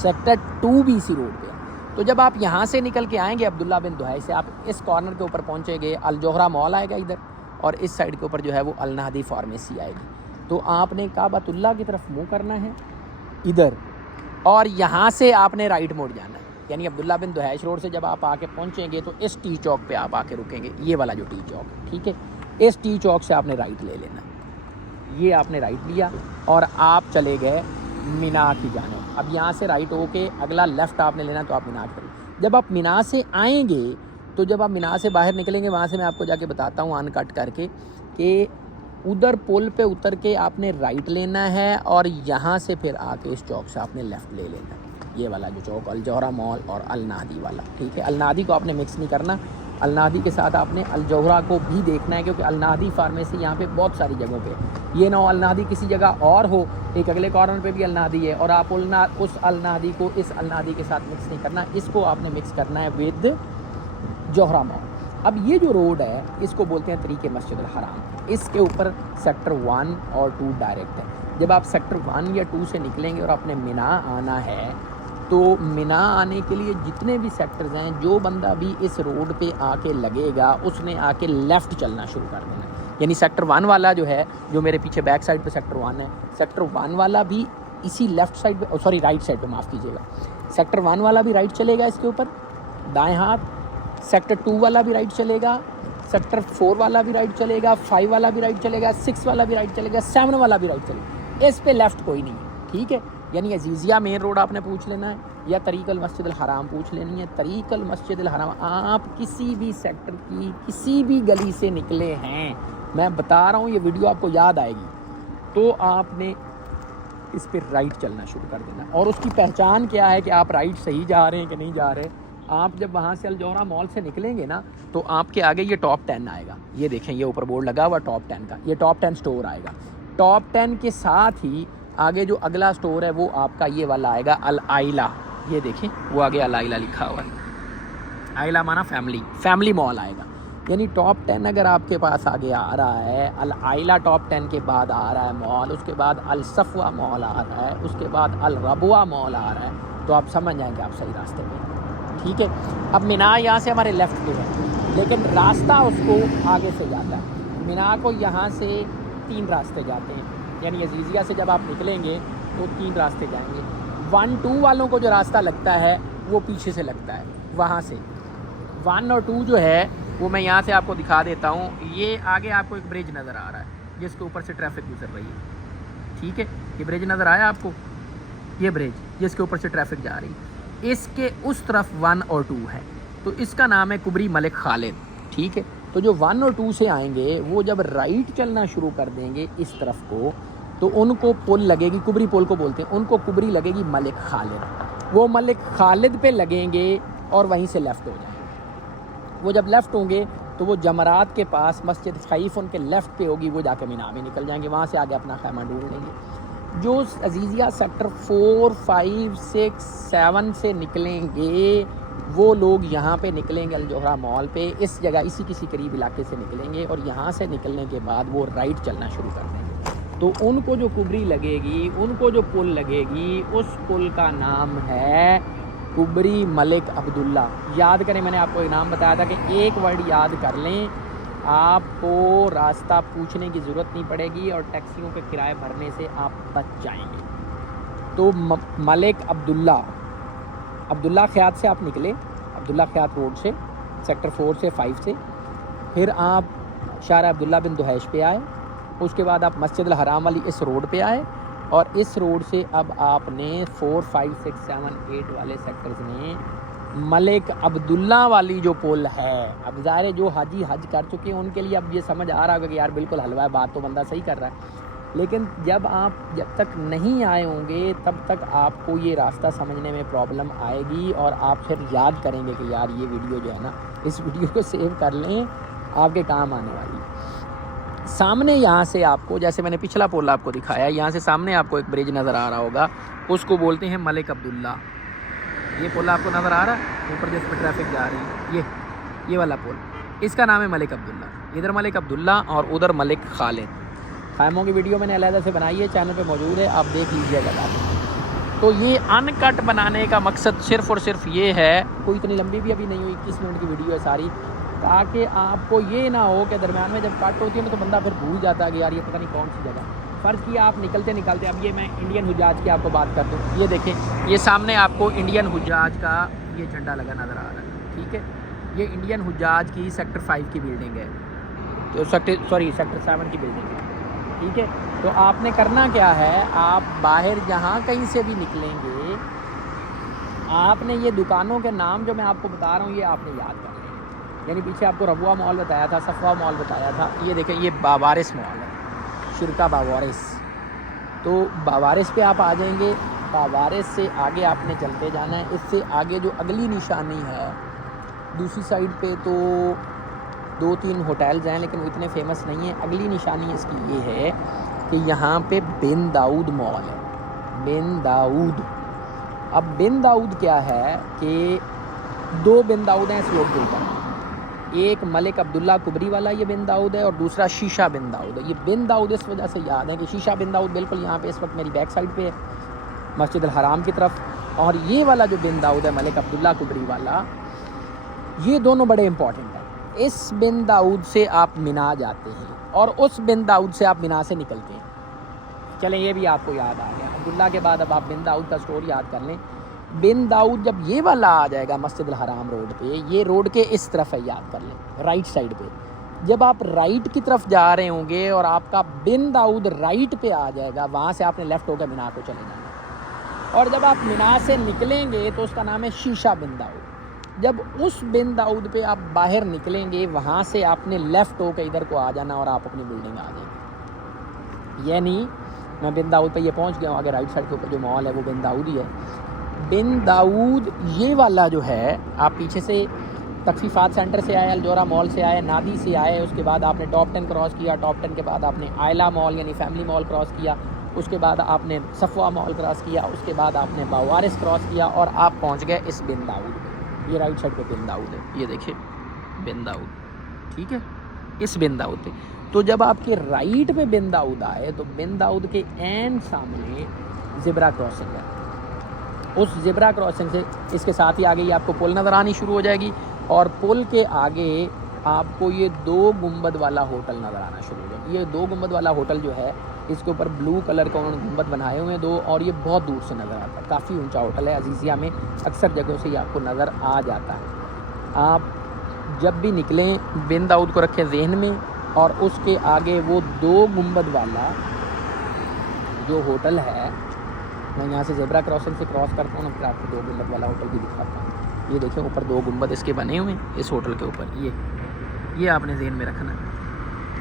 سیکٹر 2 بھی اسی روڈ پہ ہے. تو جب آپ یہاں سے نکل کے آئیں گے عبداللہ بن دہیش سے, آپ اس کارنر کے اوپر پہنچیں گے, الجوہرہ مال آئے گا ادھر, اور اس سائڈ کے اوپر جو ہے وہ النہدی فارمیسی آئے گی. تو آپ نے کعبۃ اللہ کی طرف منہ کرنا ہے ادھر, اور یہاں سے آپ نے رائٹ موڑ جانا ہے. یعنی عبداللہ بن دہیش روڈ سے جب آپ آ کے پہنچیں گے تو اس ٹی چوک پہ آپ آ کے رکیں گے, یہ والا جو ٹی چوک ہے. ٹھیک ہے, اس ٹی چوک سے آپ نے رائٹ لے لینا. یہ آپ نے رائٹ لیا اور آپ چلے گئے مینا کی جانب. اب یہاں سے رائٹ ہو کے اگلا لیفٹ آپ نے لینا, تو آپ مینا کریں. جب آپ مینا سے آئیں گے تو جب آپ مینا سے باہر نکلیں گے, وہاں سے میں آپ کو جا کے بتاتا ہوں ان کٹ کر کے کہ ادھر پل پہ اتر کے آپ نے رائٹ لینا ہے, اور یہاں سے پھر آ کے اس چوک سے آپ نے لیفٹ لے لینا ہے. یہ والا جو چوک الجوہرہ مال اور النہدی والا. ٹھیک ہے, النہدی کو آپ نے مکس نہیں کرنا, النہدی کے ساتھ آپ نے الجوہرہ کو بھی دیکھنا ہے, کیونکہ النہدی فارمیسی یہاں پہ بہت ساری جگہوں پہ. یہ نہ ہو النہدی کسی جگہ اور ہو, ایک اگلے کارنر پہ بھی النہدی ہے, اور آپ اس النہدی کو اس النہدی کے ساتھ مکس نہیں کرنا, اس کو آپ نے مکس کرنا ہے ود جوہرہ مال. اب یہ جو روڈ ہے اس کو بولتے ہیں طریق مسجد الحرام. اس کے اوپر سیکٹر 1 اور 2 ڈائریکٹ ہے. جب آپ سیکٹر 1 یا 2 سے نکلیں گے اور آپ نے مینا آنا ہے, تو مینا آنے کے لیے جتنے بھی سیکٹرز ہیں, جو بندہ بھی اس روڈ پہ آ کے لگے گا اس نے آ کے لیفٹ چلنا شروع کر دینا. یعنی سیکٹر 1 والا جو ہے, جو میرے پیچھے بیک سائڈ پہ سیکٹر 1 ہے, سیکٹر 1 والا بھی اسی لیفٹ سائڈ پہ, سوری رائٹ سائڈ پہ, معاف کیجیے گا, سیکٹر 1 والا بھی رائٹ چلے گا اس کے اوپر دائیں ہاتھ, سیکٹر 2 والا بھی رائٹ چلے گا, سیکٹر 4 والا بھی رائٹ چلے گا, 5 والا بھی رائٹ چلے گا, 6 والا بھی رائٹ چلے گا, 7 والا بھی رائٹ چلے گا. اس پہ لیفٹ کوئی نہیں ہے. ٹھیک ہے, یعنی عزیزیہ مین روڈ آپ نے پوچھ لینا ہے یا طریق المسجد الحرام پوچھ لینی ہے. طریق المسجد الحرام آپ کسی بھی سیکٹر کی کسی بھی گلی سے نکلے ہیں, میں بتا رہا ہوں, یہ ویڈیو آپ کو یاد آئے گی, تو آپ نے اس پہ رائٹ چلنا شروع کر دینا. اور اس کی پہچان کیا ہے کہ آپ رائٹ صحیح جا رہے ہیں کہ نہیں جا رہے. آپ جب وہاں سے الجوہرہ مال سے نکلیں گے نا, تو آپ کے آگے یہ ٹاپ 10 آئے گا. یہ دیکھیں, یہ اوپر بورڈ لگا ہوا ٹاپ 10 کا, یہ ٹاپ 10 سٹور آئے گا. ٹاپ 10 کے ساتھ ہی آگے جو اگلا سٹور ہے وہ آپ کا یہ والا آئے گا العائلہ. یہ دیکھیں وہ آگے العائلہ لکھا ہوا ہے, عائلہ مانا فیملی مال آئے گا. یعنی ٹاپ 10 اگر آپ کے پاس آگے آ رہا ہے, العائلہ ٹاپ 10 کے بعد آ رہا ہے مال, اس کے بعد الصفوہ مال آ رہا ہے, اس کے بعد الربوہ مال آ رہا ہے, تو آپ سمجھ جائیں کہ آپ صحیح راستے پہ ہیں. ٹھیک ہے, اب مینا یہاں سے ہمارے لیفٹ پہ ہے, لیکن راستہ اس کو آگے سے جاتا ہے. مینا کو یہاں سے 3 راستے جاتے ہیں, یعنی عزیزیہ سے جب آپ نکلیں گے تو 3 راستے جائیں گے. 1 2 والوں کو جو راستہ لگتا ہے وہ پیچھے سے لگتا ہے, وہاں سے 1 اور 2 جو ہے وہ میں یہاں سے آپ کو دکھا دیتا ہوں. یہ آگے آپ کو ایک برج نظر آ رہا ہے جس کے اوپر سے ٹریفک گزر رہی ہے. ٹھیک ہے, یہ برج نظر آیا آپ کو, یہ برج جس کے اوپر سے ٹریفک جا رہی ہے, اس کے اس طرف 1 اور 2 ہے, تو اس کا نام ہے کبری ملک خالد. ٹھیک ہے, تو جو 1 اور 2 سے آئیں گے وہ جب رائٹ چلنا شروع کر دیں گے اس طرف کو, تو ان کو پل لگے گی, کبری پل کو بولتے ہیں, ان کو کبری لگے گی ملک خالد. وہ ملک خالد پہ لگیں گے اور وہیں سے لیفٹ ہو جائیں گے. وہ جب لیفٹ ہوں گے تو وہ جمرات کے پاس مسجد خیف ان کے لیفٹ پہ ہوگی, وہ جا کے مینا میں نکل جائیں گے, وہاں سے آگے اپنا خیمہ ڈھونڈ لیں گے. جو عزیزیہ سیکٹر 4 5 6 7 سے نکلیں گے وہ لوگ یہاں پہ نکلیں گے الجوہرہ مال پہ، اس جگہ اسی کسی قریب علاقے سے نکلیں گے، اور یہاں سے نکلنے کے بعد وہ رائٹ چلنا شروع کر دیں گے. تو ان کو جو کبری لگے گی، ان کو جو پل لگے گی، اس پل کا نام ہے کبری ملک عبداللہ. یاد کریں، میں نے آپ کو ایک نام بتایا تھا کہ ایک ورڈ یاد کر لیں، آپ کو راستہ پوچھنے کی ضرورت نہیں پڑے گی اور ٹیکسیوں کے کرائے بھرنے سے آپ بچ جائیں گے. تو ملک عبداللہ خیات سے آپ نکلے، عبداللہ خیات روڈ سے، سیکٹر 4 سے 5 سے، پھر آپ شارع عبداللہ بن دہیش پہ آئے، اس کے بعد آپ مسجد الحرام والی اس روڈ پہ آئے، اور اس روڈ سے اب آپ نے 4 5 6 7 8 والے سیکٹرز میں ملک عبداللہ والی جو پل ہے، اب ظاہر ہے جو حاجی حج کر چکے ہیں ان کے لیے اب یہ سمجھ آ رہا ہوگا کہ یار بالکل حلوہ ہے، بات تو بندہ صحیح کر رہا ہے، لیکن جب تک نہیں آئے ہوں گے تب تک آپ کو یہ راستہ سمجھنے میں پرابلم آئے گی، اور آپ پھر یاد کریں گے کہ یار یہ ویڈیو جو ہے نا، اس ویڈیو کو سیو کر لیں، آپ کے کام آنے والی. سامنے یہاں سے آپ کو، جیسے میں نے پچھلا پول آپ کو دکھایا، یہاں سے سامنے آپ کو ایک برج نظر آ رہا ہوگا، اس کو بولتے ہیں ملک عبداللہ. یہ پول آپ کو نظر آ رہا ہے اوپر جس پہ ٹریفک جا رہی ہے، یہ والا پول، اس کا نام ہے ملک عبداللہ. ادھر ملک عبداللہ اور ادھر ملک خالد. خیموں کی ویڈیو میں نے علیحدہ سے بنائی ہے، چینل پہ موجود ہے، آپ دیکھ لیجیے گا. تو یہ ان کٹ بنانے کا مقصد صرف اور صرف یہ ہے، کوئی اتنی لمبی بھی ابھی نہیں ہوئی، 21 منٹ کی ویڈیو ہے ساری، تاکہ آپ کو یہ نہ ہو کہ درمیان میں جب کٹ ہوتی ہے تو بندہ پھر بھول جاتا ہے کہ یار یہ پتہ نہیں کون سی جگہ. فرض کیا آپ نکلتے، اب یہ میں انڈین حجاج کی آپ کو بات کر دوں، یہ دیکھیں، یہ سامنے آپ کو انڈین حجاج کا یہ جھنڈا لگا نظر آ رہا ہے، ٹھیک ہے. یہ انڈین حجاج کی سیکٹر 5 کی بلڈنگ ہے، جو سیکٹر 7 کی بلڈنگ ہے، ٹھیک ہے. تو آپ نے کرنا کیا ہے، آپ باہر جہاں کہیں سے بھی نکلیں گے، آپ نے یہ دکانوں کے نام جو میں آپ کو بتا رہا ہوں یہ آپ نے یاد کر لیں. یعنی پیچھے آپ کو ربوہ مال بتایا تھا، صفوہ مال بتایا تھا، یہ دیکھیں یہ باوارس مال ہے، شرکا باوارس. تو باوارس پہ آپ آ جائیں گے، باوارس سے آگے آپ نے چلتے جانا ہے. اس سے آگے جو اگلی نشانی ہے دوسری سائڈ پہ تو 2-3 ہوٹلز ہیں لیکن وہ اتنے فیمس نہیں ہیں. اگلی نشانی اس کی یہ ہے کہ یہاں پہ بن داؤد مال ہے، بن داؤد. اب بن داؤد کیا ہے کہ 2 بن داؤد ہیں اس روڈ کے اوپر، ایک ملک عبداللہ کبری والا یہ بن داؤد ہے، اور دوسرا شیشہ بن داؤد ہے. یہ بن داؤد اس وجہ سے یاد ہے کہ شیشہ بن داؤد بالکل یہاں پہ اس وقت میری بیک سائڈ پہ ہے، مسجد الحرام کی طرف، اور یہ والا جو بن داؤد ہے ملک عبداللہ کبری والا، یہ دونوں بڑے امپورٹنٹ ہیں. اس بن داؤد سے آپ منا جاتے ہیں اور اس بن داؤد سے آپ منا سے نکلتے ہیں. چلیں یہ بھی آپ کو یاد آ گیا. عبداللہ کے بعد اب آپ بن داؤد کا سٹور یاد کر لیں. بن داؤد جب یہ والا آ جائے گا مسجد الحرام روڈ پہ، یہ روڈ کے اس طرف ہے، یاد کر لیں رائٹ سائڈ پہ. جب آپ رائٹ کی طرف جا رہے ہوں گے اور آپ کا بن داؤد رائٹ پہ آ جائے گا، وہاں سے آپ نے لیفٹ ہو کے منا کو چلے جانا. اور جب آپ منا سے نکلیں گے تو اس کا نام ہے شیشہ بن داؤد. جب اس بن داؤد پہ آپ باہر نکلیں گے وہاں سے آپ نے لیفٹ ہو کے ادھر کو آ جانا اور آپ اپنی بلڈنگ آ جائیں گے. یعنی میں بن داؤد پہ یہ پہنچ گیا ہوں، آگے رائٹ سائڈ کے اوپر جو مال ہے وہ بن داؤد ہی ہے. بن داؤد یہ والا جو ہے، آپ پیچھے سے تخفیفات سینٹر سے آئے، الجوہرہ مال سے آئے، نادی سے آئے، اس کے بعد آپ نے ٹاپ 10 کراس کیا، ٹاپ 10 کے بعد آپ نے آئلہ مال یعنی فیملی مال کراس کیا، اس کے بعد آپ نے صفوہ مال کراس کیا، اس کے بعد آپ نے باوارس کراس کیا، اور آپ پہنچ گئے اس بن داؤد پہ. یہ رائٹ سائڈ پہ بن داؤد ہے، یہ دیکھیں بن داؤد، ٹھیک ہے، اس بن داؤد پہ. تو جب آپ کے رائٹ پہ بن داؤد آئے تو بن داؤد کے عین سامنے زبرا کراسنگ ہے. اس زبرا کراسنگ سے اس کے ساتھ ہی آگے یہ آپ کو پل نظر آنی شروع ہو جائے گی، اور پل کے آگے آپ کو یہ 2 گنبد والا ہوٹل نظر آنا شروع ہو جائے گا. یہ 2 گنبد والا ہوٹل جو ہے، اس کے اوپر بلو کلر کا انہوں نے گنبد بنائے ہوئے ہیں 2، اور یہ بہت دور سے نظر آتا ہے. کافی اونچا ہوٹل ہے، عزیزیہ میں اکثر جگہوں سے یہ آپ کو نظر آ جاتا ہے. آپ جب بھی نکلیں بن داؤد کو رکھیں ذہن میں، اور اس کے آگے وہ 2 گنبد والا جو ہوٹل ہے، میں یہاں سے زیبرا کراسنگ سے کراس کرتا ہوں نا، پھر آپ کو 2 گنبد والا ہوٹل بھی دکھاتا ہوں. یہ دیکھیں اوپر 2 گنبد اس کے بنے ہوئے ہیں اس ہوٹل کے اوپر. یہ آپ نے ذہن میں رکھنا ہے.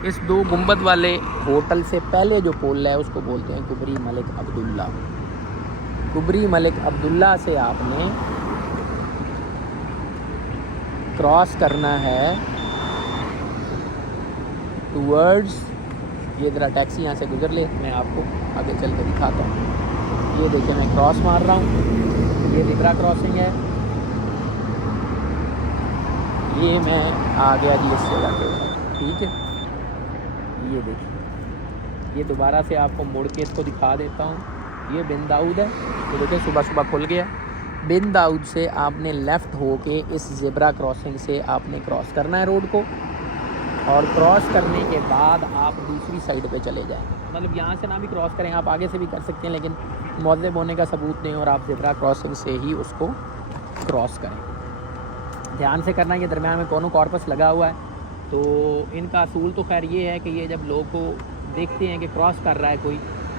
اس 2 گنبد والے ہوٹل سے پہلے جو پل ہے اس کو بولتے ہیں کبری ملک عبداللہ. کبری ملک عبداللہ سے آپ نے کراس کرنا ہے ٹورڈز، یہ ذرا ٹیکسی یہاں سے گزر لے، میں آپ کو آگے چل کے دکھاتا ہوں. یہ دیکھیں میں کراس مار رہا ہوں، یہ زبرا کراسنگ ہے، یہ میں آ گیا جی اس جگہ پہ، ٹھیک ہے۔ یہ دیکھیے، یہ دوبارہ سے آپ کو مڑ کے اس کو دکھا دیتا ہوں۔ یہ بن داؤد ہے، یہ دیکھیں صبح صبح کھل گیا۔ بن داؤد سے آپ نے لیفٹ ہو کے اس زیبرا کراسنگ سے آپ نے کراس کرنا ہے روڈ کو، اور کراس کرنے کے بعد آپ دوسری سائڈ پہ چلے جائیں، مطلب یہاں سے نہ بھی کراس کریں، آپ آگے سے بھی کر سکتے ہیں، لیکن مہذب ہونے کا ثبوت نہیں، اور آپ زیبرا کراسنگ سے ہی اس کو کراس کریں۔ دھیان سے کرنا، یہ درمیان میں کونو کارپس لگا ہوا ہے، تو ان کا اصول تو خیر یہ ہے کہ یہ جب لوگ کو دیکھتے ہیں کہ کراس کر رہا ہے کوئی،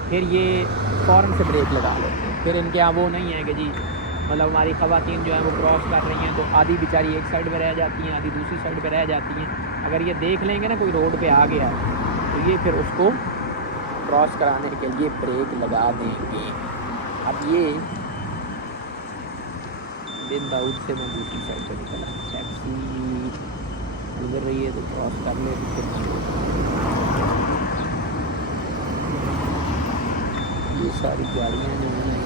پھر یہ فوراً سے بریک لگا لیتے ہیں۔ پھر ان کے یہاں وہ نہیں ہے کہ جی مطلب ہماری خواتین جو ہیں وہ کراس کر رہی ہیں تو آدھی بیچاری ایک سائڈ پہ رہ جاتی ہیں، آدھی دوسری سائڈ پہ رہ جاتی ہیں۔ اگر یہ دیکھ لیں گے نا کوئی روڈ پہ آ گیا ہے تو یہ پھر اس کو کراس کرانے کے لیے بریک لگا دیں گے۔ اب یہ بن داؤد سے میں دوسری سائڈ پہ نکلا، ٹیکسی گزر رہی ہے تو کراس کر لے، یہ ساری گاڑیاں جو ہیں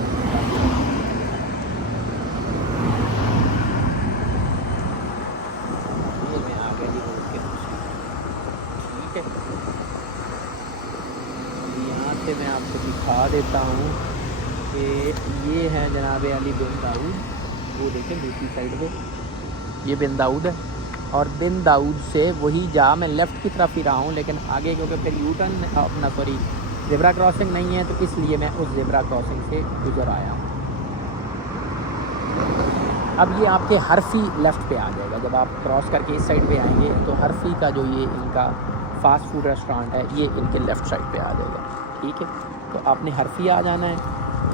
یہ میں آ گیا جی روڈ کے دوسری، ٹھیک ہے۔ یہاں سے میں آپ کو دکھا دیتا ہوں کہ یہ ہے جناب علی بن داؤد، وہ دیکھیں دوسری سائڈ پہ یہ بن داؤد ہے، اور بن داؤد سے وہی جا میں لیفٹ کی طرف ہی رہا ہوں، لیکن آگے کیونکہ پھر یو ٹرن اپنا سوری زیبرا کراسنگ نہیں ہے، تو اس لیے میں اس زیبرا کراسنگ سے گزر آیا ہوں۔ اب یہ آپ کے حرفی لیفٹ پہ آ جائے گا، جب آپ کراس کر کے اس سائڈ پہ آئیں گے تو حرفی کا جو یہ ان کا فاسٹ فوڈ ریسٹورانٹ ہے یہ ان کے لیفٹ سائڈ پہ آ جائے گا، ٹھیک ہے۔ تو آپ نے حرفی آ جانا ہے،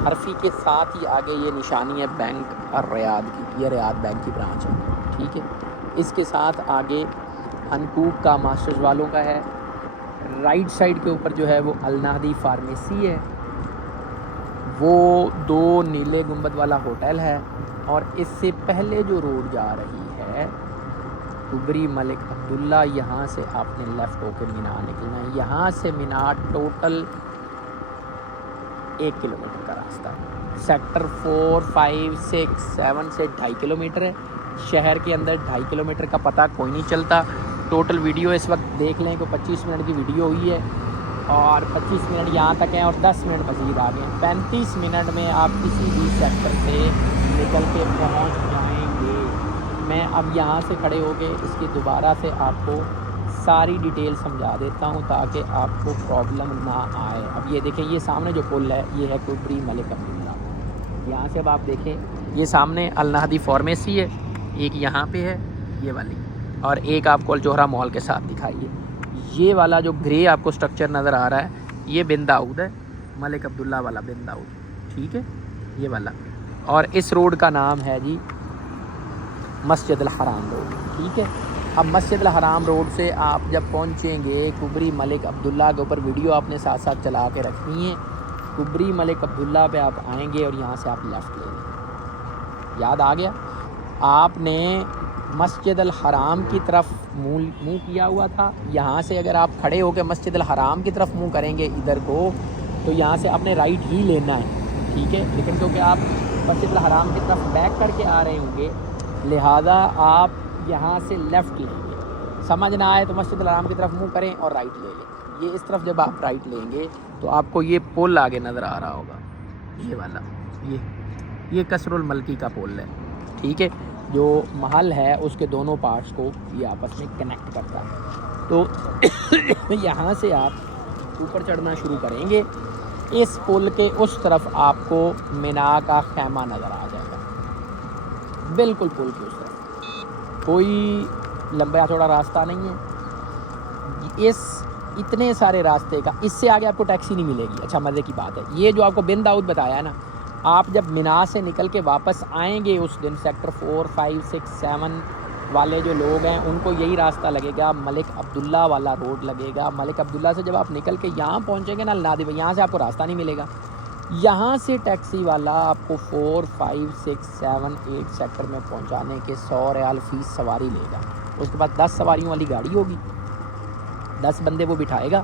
حرفی کے ساتھ ہی آگے یہ نشانی ہے بینک الریاض کی، یہ ریاض بینک کی برانچ ہے، ٹھیک ہے۔ اس کے ساتھ آگے ہنکوک کا ماسٹرز والوں کا ہے، رائٹ سائڈ کے اوپر جو ہے وہ النہدی فارمیسی ہے، وہ 2 نیلے گنبد والا ہوٹل ہے، اور اس سے پہلے جو روڈ جا رہی ہے کبری ملک عبداللہ، یہاں سے آپ نے لیفٹ ہو کے مینا نکلنا ہے۔ یہاں سے مینا ٹوٹل 1 کلومیٹر کا راستہ ہے، سیکٹر 4، 5، 6، 7 سے 2.5 کلومیٹر ہے، شہر کے اندر 2.5 کلومیٹر کا پتہ کوئی نہیں چلتا۔ ٹوٹل ویڈیو اس وقت دیکھ لیں کہ 25 منٹ کی ویڈیو ہوئی ہے، اور 25 منٹ یہاں تک ہیں، اور 10 منٹ مزید آ گئے ہیں۔ 35 منٹ میں آپ کسی بھی سیکٹر سے نکل کے پہنچ جائیں گے۔ میں اب یہاں سے کھڑے ہو کے اس کی دوبارہ سے آپ کو ساری ڈیٹیل سمجھا دیتا ہوں تاکہ آپ کو پرابلم نہ آئے۔ اب یہ دیکھیں، یہ سامنے جو پل ہے یہ ہے کبری ملک عبداللہ، یہاں سے اب آپ دیکھیں یہ سامنے النہدی فارمیسی ہے، ایک یہاں پہ ہے یہ والی، اور ایک آپ کو الجوہرہ مال کے ساتھ دکھائیے۔ یہ والا جو گرے آپ کو سٹرکچر نظر آ رہا ہے یہ بن داؤد ہے، ملک عبداللہ والا بن داؤد، ٹھیک ہے، یہ والا۔ اور اس روڈ کا نام ہے جی مسجد الحرام روڈ، ٹھیک ہے۔ اب مسجد الحرام روڈ سے آپ جب پہنچیں گے کبری ملک عبداللہ کے اوپر، ویڈیو آپ نے ساتھ ساتھ چلا کے رکھنی ہے، کبری ملک عبداللہ پہ آپ آئیں گے اور یہاں سے آپ لیفٹ لیں گے۔ یاد آ گیا؟ آپ نے مسجد الحرام کی طرف منہ کیا ہوا تھا، یہاں سے اگر آپ کھڑے ہو کے مسجد الحرام کی طرف منہ کریں گے ادھر کو، تو یہاں سے آپ نے رائٹ ہی لینا ہے، ٹھیک ہے۔ لیکن کیونکہ آپ مسجد الحرام کی طرف بیک کر کے آ رہے ہوں گے، لہٰذا آپ یہاں سے لیفٹ لیں گے۔ سمجھ نہ آئے تو مسجد الحرام کی طرف منہ کریں اور رائٹ لے لیں۔ یہ اس طرف جب آپ رائٹ لیں گے تو آپ کو یہ پل آگے نظر آ رہا ہوگا، یہ والا، یہ قصر الملکی کا پل ہے، ٹھیک ہے، جو محل ہے اس کے دونوں پارٹس کو یہ آپس میں کنیکٹ کرتا ہے۔ تو یہاں سے آپ اوپر چڑھنا شروع کریں گے، اس پل کے اس طرف آپ کو مینا کا خیمہ نظر آ جائے گا، بالکل پل کے اس طرف، کوئی لمبا چوڑا راستہ نہیں ہے، اس اتنے سارے راستے کا، اس سے آگے آپ کو ٹیکسی نہیں ملے گی۔ اچھا مزے کی بات ہے، یہ جو آپ کو بن داؤد بتایا ہے نا، آپ جب مینا سے نکل کے واپس آئیں گے اس دن، سیکٹر 4، 5، 6، 7 والے جو لوگ ہیں ان کو یہی راستہ لگے گا، ملک عبداللہ والا روڈ لگے گا۔ ملک عبداللہ سے جب آپ نکل کے یہاں پہنچیں گے نا النادی، یہاں سے آپ کو راستہ نہیں ملے گا، یہاں سے ٹیکسی والا آپ کو 4، 5، 6، 7، 8 سیکٹر میں پہنچانے کے 100 ریال فیس سواری لے گا۔ اس کے بعد 10 سواریوں والی گاڑی ہوگی، 10 بندے وہ بٹھائے گا،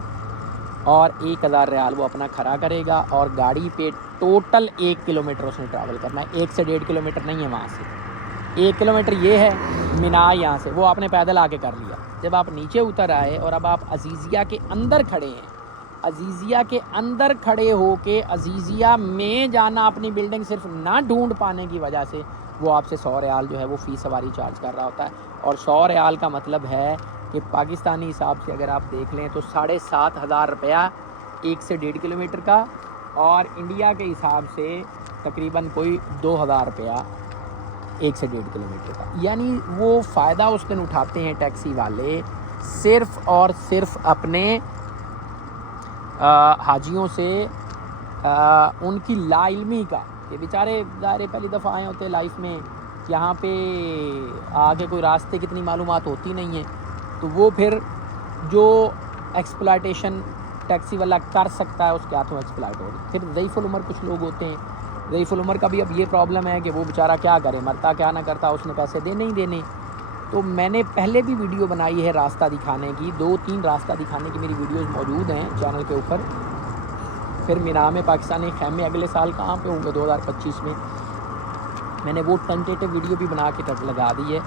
اور 1000 ریال وہ اپنا کھڑا کرے گا، اور گاڑی پہ ٹوٹل 1 کلومیٹر اس نے ٹریول کرنا ہے، 1 سے 1.5 کلومیٹر نہیں ہے، وہاں سے 1 کلومیٹر یہ ہے، مینا یہاں سے وہ آپ نے پیدل آ کے کر لیا. جب آپ نیچے اتر آئے اور اب آپ عزیزیہ کے اندر کھڑے ہیں, عزیزیہ کے اندر کھڑے ہو کے عزیزیہ میں جانا اپنی بلڈنگ صرف نہ ڈھونڈ پانے کی وجہ سے وہ آپ سے 100 ریال جو ہے وہ فی سواری چارج کر رہا ہوتا ہے. اور 100 ریال کا مطلب ہے کہ پاکستانی حساب سے اگر آپ دیکھ لیں تو 7,500 روپیہ 1 سے 1.5 کلومیٹر کا, اور انڈیا کے حساب سے تقریباً کوئی 2,000 روپیہ 1 سے 1.5 کلومیٹر کا. یعنی وہ فائدہ اس دن اٹھاتے ہیں ٹیکسی والے صرف اور صرف اپنے حاجیوں سے ان کی لا علمی کا. یہ بیچارے ظاہر پہلی دفعہ آئے ہوتے لائف میں, یہاں پہ آگے کوئی راستے کی اتنی معلومات ہوتی نہیں ہیں, تو وہ پھر جو ایکسپلائٹیشن ٹیکسی والا کر سکتا ہے اس کے ہاتھوں ایکسپلائٹ ہو رہی. پھر ضعیف العمر کچھ لوگ ہوتے ہیں, ضعیف العمر کا بھی اب یہ پرابلم ہے کہ وہ بیچارہ کیا کرے, مرتا کیا نہ کرتا, اس نے پیسے دینے ہی دینے. تو میں نے پہلے بھی ویڈیو بنائی ہے راستہ دکھانے کی, 2-3 راستہ دکھانے کی میری ویڈیوز موجود ہیں چینل کے اوپر. پھر مینا میں پاکستانی خیمے اگلے سال کہاں پہ ہوں گے 2025 میں نے وہ ٹنٹیٹو ویڈیو بھی بنا کے لگا دی ہے.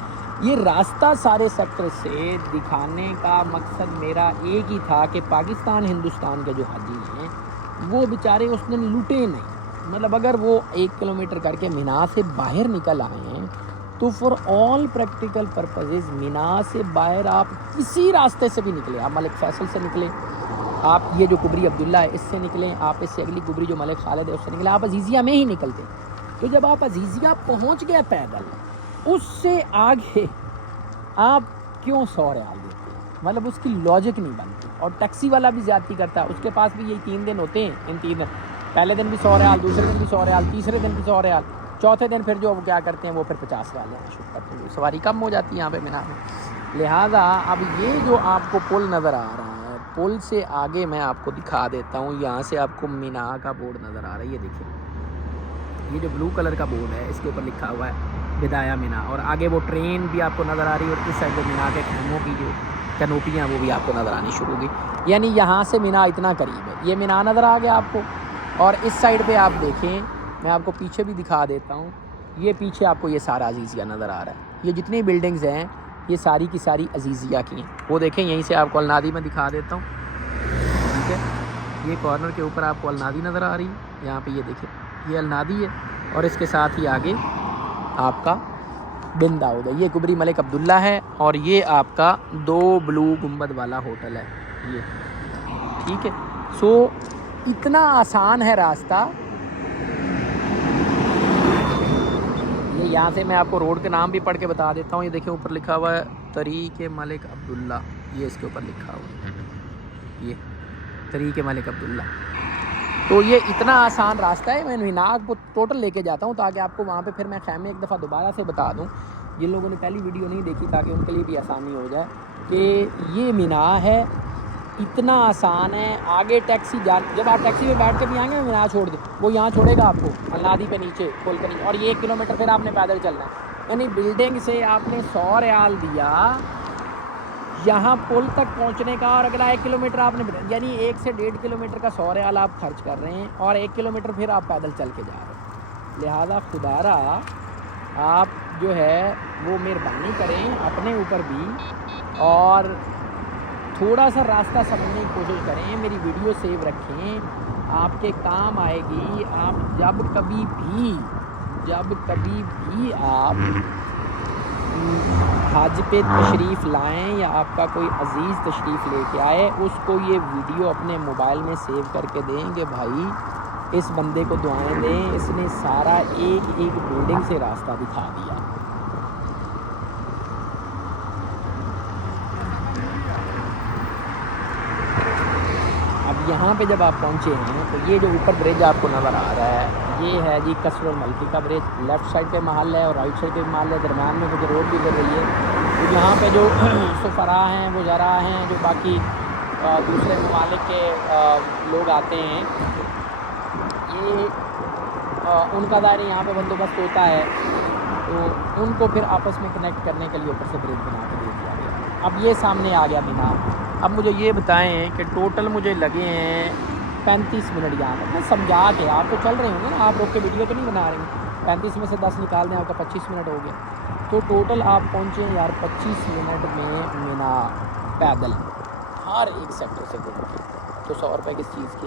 یہ راستہ سارے سیکٹر سے دکھانے کا مقصد میرا ایک ہی تھا کہ پاکستان ہندوستان کے جو حاجی ہیں وہ بیچارے اس دن لوٹے نہیں. مطلب اگر وہ 1 کلومیٹر کر کے مینا سے باہر نکل آئے ہیں تو فار آل پریکٹیکل پرپزز مینا سے باہر آپ کسی راستے سے بھی نکلے, آپ ملک فیصل سے نکلے, آپ یہ جو کبری عبداللہ ہے اس سے نکلیں, آپ اس سے اگلی کبری جو ملک خالد ہے اس سے نکلیں, آپ عزیزیہ میں ہی نکلتے. تو جب آپ عزیزیہ پہنچ گئے پیدل, اس سے آگے آپ کیوں 100 ریال دیتے ہیں؟ مطلب اس کی لاجک نہیں بنتی. اور ٹیکسی والا بھی زیادتی کرتا ہے, اس کے پاس بھی یہی 3 دن ہوتے ہیں. ان 3 دن, پہلے دن بھی 100 ریال, دوسرے دن بھی 100 ریال, تیسرے دن بھی 100 ریال, چوتھے دن پھر جو وہ کیا کرتے ہیں وہ پھر 50 ریال لینا شروع کرتے ہیں. سواری کم ہو جاتی ہے یہاں پہ مینا میں. لہٰذا اب یہ جو آپ کو پل نظر آ رہا ہے, پل سے آگے میں آپ کو دکھا دیتا ہوں. یہاں سے آپ کو مینا کا بورڈ نظر آ رہا ہے, یہ دیکھیں, یہ جو بلو کلر کا بورڈ ہے اس کے اوپر لکھا ہوا ہے بدایہ مینا, اور آگے وہ ٹرین بھی آپ کو نظر آ رہی ہے, اور اس سائڈ پہ مینا کے خیموں کی جو کنوپیاں وہ بھی آپ کو نظر آنی شروع ہوگی. یعنی یہاں سے مینا اتنا قریب ہے. یہ مینا نظر آ گیا آپ کو, اور اس سائڈ پہ آپ دیکھیں, میں آپ کو پیچھے بھی دکھا دیتا ہوں, یہ پیچھے آپ کو یہ سارا عزیزیہ نظر آ رہا ہے. یہ جتنی بلڈنگز ہیں یہ ساری کی ساری عزیزیہ کی ہیں. وہ دیکھیں, یہیں سے آپ کو النادی میں دکھا دیتا ہوں, ٹھیک ہے. یہ کارنر کے اوپر آپ کو النادی نظر آ رہی ہے, یہاں پہ یہ دیکھیں یہ النادی ہے, اور اس کے ساتھ ہی آگے آپ کا بن داؤد ہے. یہ کبری ملک عبداللہ ہے, اور یہ آپ کا 2 بلو گنبد والا ہوٹل ہے یہ, ٹھیک ہے. سو اتنا آسان ہے راستہ. یہ یہاں سے میں آپ کو روڈ کے نام بھی پڑھ کے بتا دیتا ہوں. یہ دیکھیں اوپر لکھا ہوا ہے طریق ملک عبداللہ, یہ اس کے اوپر لکھا ہوا ہے, یہ طریق ملک عبداللہ. تو یہ اتنا آسان راستہ ہے. میں مینا کو ٹوٹل لے کے جاتا ہوں تاکہ آپ کو وہاں پہ پھر میں خیمے ایک دفعہ دوبارہ سے بتا دوں, جن لوگوں نے پہلی ویڈیو نہیں دیکھی, تاکہ ان کے لیے بھی آسانی ہو جائے کہ یہ مینا ہے, اتنا آسان ہے. آگے ٹیکسی جب آپ ٹیکسی میں بیٹھ کے بھی آئیں گے مینا چھوڑ دیں, وہ یہاں چھوڑے گا آپ کو النادی پہ نیچے پل کے نیچے, اور یہ 1 کلومیٹر پھر آپ نے پیدل چلنا ہے. یعنی بلڈنگ سے آپ نے 100 ریال دیا یہاں پل تک پہنچنے کا, اور اگلا 1 کلومیٹر آپ نے, یعنی 1 سے 1.5 کلومیٹر کا 100 ریال آپ خرچ کر رہے ہیں, اور 1 کلومیٹر پھر آپ پیدل چل کے جا رہے ہیں. لہذا خدا را آپ جو ہے وہ مہربانی کریں اپنے اوپر بھی, اور تھوڑا سا راستہ سمجھنے کی کوشش کریں. میری ویڈیو سیو رکھیں, آپ کے کام آئے گی. آپ جب کبھی بھی آپ حج پہ تشریف لائیں یا آپ کا کوئی عزیز تشریف لے کے آئے, اس کو یہ ویڈیو اپنے موبائل میں سیو کر کے دیں کہ بھائی اس بندے کو دعائیں دیں, اس نے سارا ایک بلڈنگ سے راستہ دکھا دیا. اب یہاں پہ جب آپ پہنچے ہیں تو یہ جو اوپر برج آپ کو نظر آ رہا ہے یہ ہے جی قصر الملکی کا برج. لیفٹ سائڈ پہ محل ہے اور رائٹ سائڈ پہ محل ہے, درمیان میں کچھ روڈ بھی گر رہی ہے. تو یہاں پہ جو سفراء ہیں, وزراء ہیں, جو باقی دوسرے ممالک کے لوگ آتے ہیں, یہ ان کا دائرہ یہاں پہ بندوبست ہوتا ہے. تو ان کو پھر آپس میں کنیکٹ کرنے کے لیے اوپر سے برج بنا کے دے دیا گیا. اب یہ سامنے آ گیا مینا. اب مجھے یہ بتائیں کہ ٹوٹل مجھے لگے ہیں 35 منٹ یہاں پر. میں سمجھا کے, آپ تو چل رہے ہوں گے نا, آپ روک کے ویڈیو تو نہیں بنا رہے ہیں. 35 میں سے 10 نکال دیں, آپ کا 25 منٹ ہو گیا. تو ٹوٹل آپ پہنچے یار 25 منٹ میں مینا پیدل ہر ایک سیکٹر سے گھوم کے. تو 100 روپے کس چیز کے.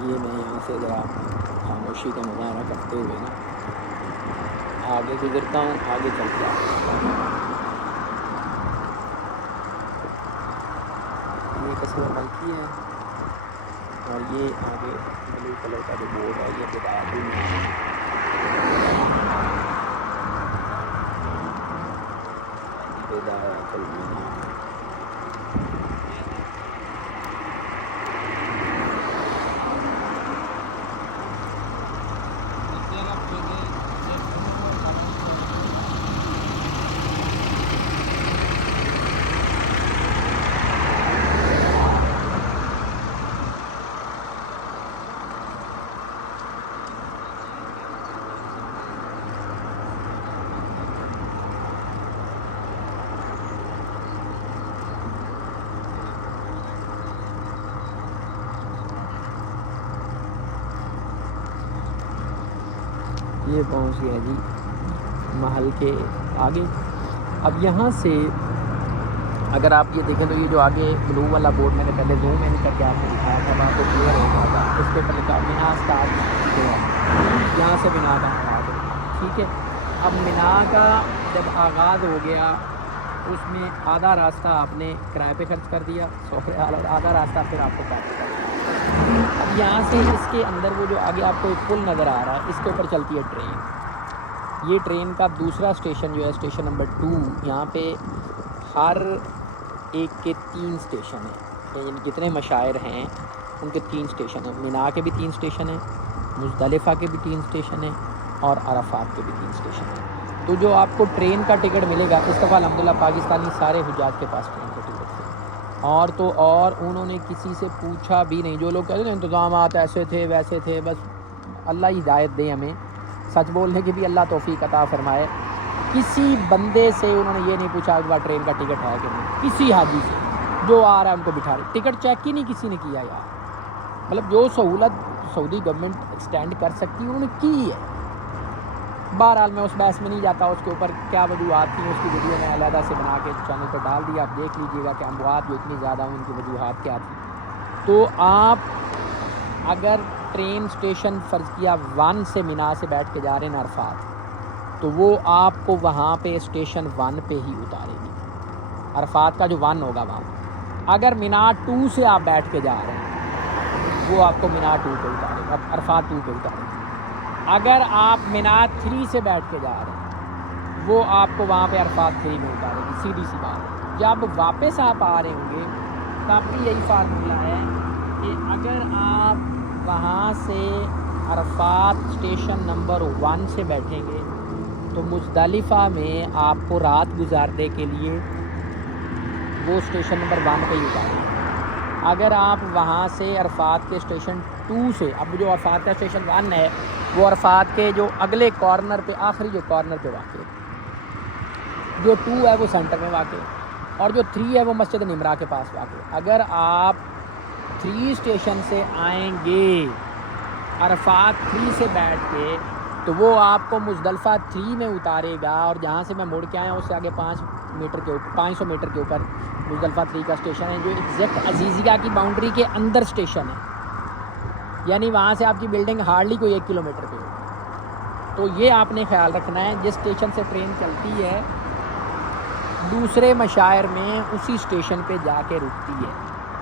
یہ میں یہاں سے ذرا خاموشی کا مظاہرہ کرتے ہوئے نا آگے گزرتا ہوں, آگے چلتا ہوں. یہ قصبہ ملکی ہے اور یہ آگے بلو کلر کا جو بورڈ ہے یہ بدایت المنہ. یہ پہنچ گیا جی محل کے آگے. اب یہاں سے اگر آپ یہ دیکھیں تو یہ جو آگے بلو والا بورڈ میں نے پہلے زوم ان کر کے آپ کو دکھایا تھا وہاں پہ کلیئر ہو گیا تھا. اس پہ لکھا مینا اسٹارٹ ہوا, یہاں سے مینا کا آغاز ہو. ٹھیک ہے, اب مینا کا جب آغاز ہو گیا اس میں آدھا راستہ آپ نے کرائے پہ خرچ کر دیا, آدھا راستہ پھر آپ کو پیسے کر دیا. اب یہاں سے اس کے اندر وہ جو آگے آپ کو ایک پل نظر آ رہا ہے اس کے اوپر چلتی ہے ٹرین. یہ ٹرین کا دوسرا اسٹیشن جو ہے اسٹیشن نمبر 2, یہاں پہ ہر ایک کے 3 اسٹیشن ہیں. یعنی جتنے مشاعر ہیں ان کے 3 اسٹیشن ہیں. مینا کے بھی 3 اسٹیشن ہیں, مزدلفہ کے بھی 3 اسٹیشن ہیں اور عرفات کے بھی 3 اسٹیشن ہیں. تو جو آپ کو ٹرین کا ٹکٹ ملے گا, اس دفعہ الحمدللہ پاکستانی سارے حجاج کے پاس ٹرین کا ٹکٹ تھے اور تو اور انہوں نے کسی سے پوچھا بھی نہیں. جو لوگ کہتے ہیں انتظامات ایسے تھے ویسے تھے, بس اللہ ہی ہدایت دے ہمیں سچ بولنے کی بھی اللہ توفیق عطا فرمائے. کسی بندے سے انہوں نے یہ نہیں پوچھا کہ ٹرین کا ٹکٹ ہے کہ نہیں. کسی حاجی سے جو آ رہا ہے ان کو بٹھا رہے, ٹکٹ چیک ہی نہیں کسی نے کیا یار. مطلب جو سہولت سعودی گورنمنٹ ایکسٹینڈ کر سکتی ہے انہوں نے کی ہے. بہرحال میں اس بحث میں نہیں جاتا, اس کے اوپر کیا وجوہات تھیں اس کی ویڈیو میں علیحدہ سے بنا کے چینل پہ ڈال دیا. آپ دیکھ لیجئے گا کہ اموات جو اتنی زیادہ ہیں ان کی وجوہات کیا تھیں. تو آپ اگر ٹرین اسٹیشن فرض کیا 1 سے مینا سے بیٹھ کے جا رہے ہیں عرفات, تو وہ آپ کو وہاں پہ اسٹیشن 1 پہ ہی اتارے گی. عرفات کا جو 1 ہوگا وہاں. اگر مینا 2 سے آپ بیٹھ کے جا رہے ہیں وہ آپ کو مینا 2 پہ اتارے گا, عرفات 2 پہ اتارے گا. اگر آپ مینا 3 سے بیٹھ کے جا رہے ہیں وہ آپ کو وہاں پہ عرفات 3 میں اتارے گی. سیدھی سی بات. جب واپس آپ آ رہے ہوں گے تب بھی یہی فارمولہ ہے کہ اگر آپ وہاں سے عرفات اسٹیشن نمبر 1 سے بیٹھیں گے تو مزدلفہ میں آپ کو رات گزارنے کے لیے وہ اسٹیشن نمبر 1 پہ ہی اتارے گا. اگر آپ وہاں سے عرفات کے اسٹیشن 2 سے, اب جو عرفات کا اسٹیشن 1 ہے وہ عرفات کے جو اگلے کارنر پہ, آخری جو کارنر پہ واقع ہے, جو 2 ہے وہ سینٹر میں واقع ہے اور جو 3 ہے وہ مسجد نمرہ کے پاس واقع ہے. اگر آپ 3 اسٹیشن سے آئیں گے عرفات 3 سے بیٹھ کے تو وہ آپ کو مزدلفہ 3 میں اتارے گا, اور جہاں سے میں مڑ کے آیا ہوں اس سے آگے 500 میٹر کے اوپر مزدلفہ 3 کا اسٹیشن ہے جو ایگزیکٹ عزیزیہ کی باؤنڈری کے اندر اسٹیشن ہے. یعنی وہاں سے آپ کی بلڈنگ ہارڈلی کوئی 1 کلومیٹر پہ ہوگی. تو یہ آپ نے خیال رکھنا ہے, جس اسٹیشن سے ٹرین چلتی ہے دوسرے مشاعر میں اسی اسٹیشن پہ جا کے رکتی ہے.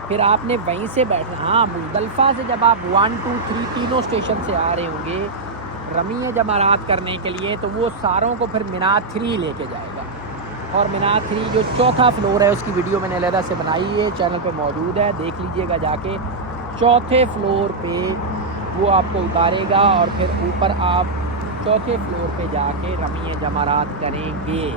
پھر آپ نے وہیں سے بیٹھنا. ہاں, مزدلفہ سے جب آپ 1 2 3 تینوں اسٹیشن سے آ رہے ہوں گے رمی جمرات کرنے کے لیے تو وہ ساروں کو پھر مینا 3 لے کے جائے گا. اور مینا 3 جو 4تھا فلور ہے اس کی ویڈیو میں نے علیحدہ سے بنائی ہے, چینل پہ موجود ہے, دیکھ لیجئے گا جا کے. 4تھے فلور پہ وہ آپ کو اتارے گا اور پھر اوپر آپ 4تھے فلور پہ جا کے رمی جمرات کریں گے.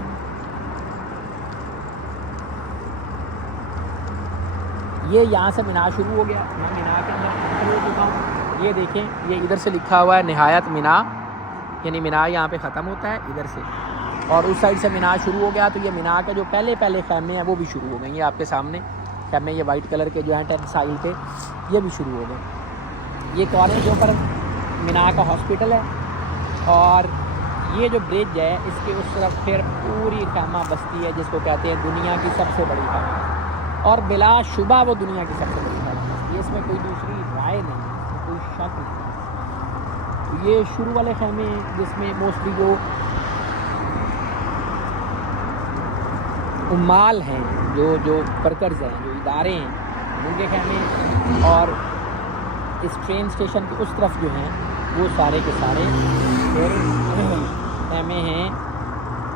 یہ یہاں سے مینا شروع ہو گیا. میں مینا کے اندر انٹر ہو چکا ہوں. یہ دیکھیں, یہ ادھر سے لکھا ہوا ہے نہایت مینا, یعنی مینا یہاں پہ ختم ہوتا ہے ادھر سے, اور اس سائڈ سے مینا شروع ہو گیا. تو یہ مینا کا جو پہلے خیمے ہیں وہ بھی شروع ہو گئے. یہ آپ کے سامنے خیمے یہ وائٹ کلر کے جو ہیں ٹیکسائل کے, یہ بھی شروع ہو گئے. یہ کارنر کے اوپر مینا کا ہاسپٹل ہے اور یہ جو برج ہے اس کے اس طرف پھر پوری خیمہ بستی ہے جس کو کہتے ہیں دنیا کی سب سے بڑی خیمہ بستی، اور بلا شبہ وہ دنیا کی سب سے بڑی خیمہ بستی ہے، اس میں کوئی دوسری رائے نہیں ہے، اس میں کوئی شک نہیں ہے۔ یہ شروع والے خیمے ہیں جس میں موسٹلی جو عمال ہیں، جو ورکرز ہیں، جو ادارے ہیں، ان کے خیمے ہیں، اور اس ٹرین اسٹیشن کے اس طرف جو ہیں وہ سارے کے سارے پھر خیمے ہیں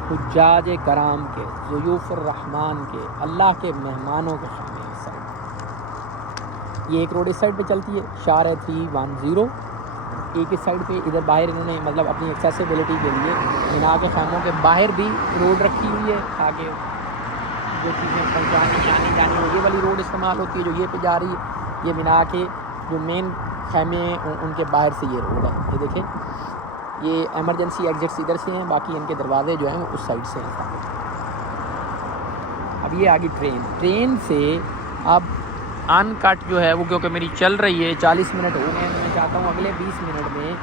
حجاج کرام کے، ضیوف الرحمن کے، اللہ کے مہمانوں کے خیمے ہیں۔ اس سائڈ یہ ایک روڈ اس سائڈ پہ چلتی ہے، شارع 310، ایک اس سائڈ پہ ادھر باہر انہوں نے مطلب اپنی ایکسیسیبلٹی کے لیے مینا کے خیموں کے باہر بھی روڈ رکھی ہوئی ہے تاکہ جو چیزیں پہنچانی جانی ہو، یہ والی روڈ استعمال ہوتی ہے جو یہ پہ جا رہی ہے، یہ مینا کے جو مین خیمے ہیں ان کے باہر سے یہ روڈ ہے، یہ دیکھیں یہ ایمرجنسی ایگزٹس ادھر سے ہیں، باقی ان کے دروازے جو ہیں وہ اس سائڈ سے ہیں۔ اب یہ آگی ٹرین سے اب ان کٹ جو ہے وہ کیونکہ میری چل رہی ہے 40 منٹ ہو گئے ہیں، میں چاہتا ہوں اگلے 20 منٹ میں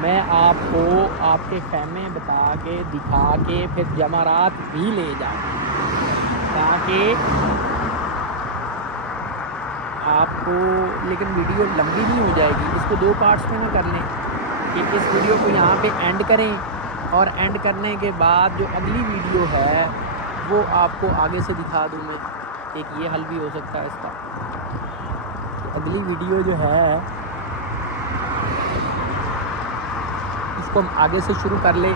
میں آپ کو آپ کے خیمے بتا کے دکھا کے پھر جمرات بھی لے جاؤں تاکہ آپ کو، لیکن ویڈیو لمبی نہیں ہو جائے گی، اس کو 2 پارٹس میں نہ کر لیں کہ اس ویڈیو کو یہاں پہ اینڈ کریں اور اینڈ کرنے کے بعد جو اگلی ویڈیو ہے وہ آپ کو آگے سے دکھا دوں میں، ایک یہ حل بھی ہو سکتا ہے اس کا، اگلی ویڈیو جو ہے اس کو ہم آگے سے شروع کر لیں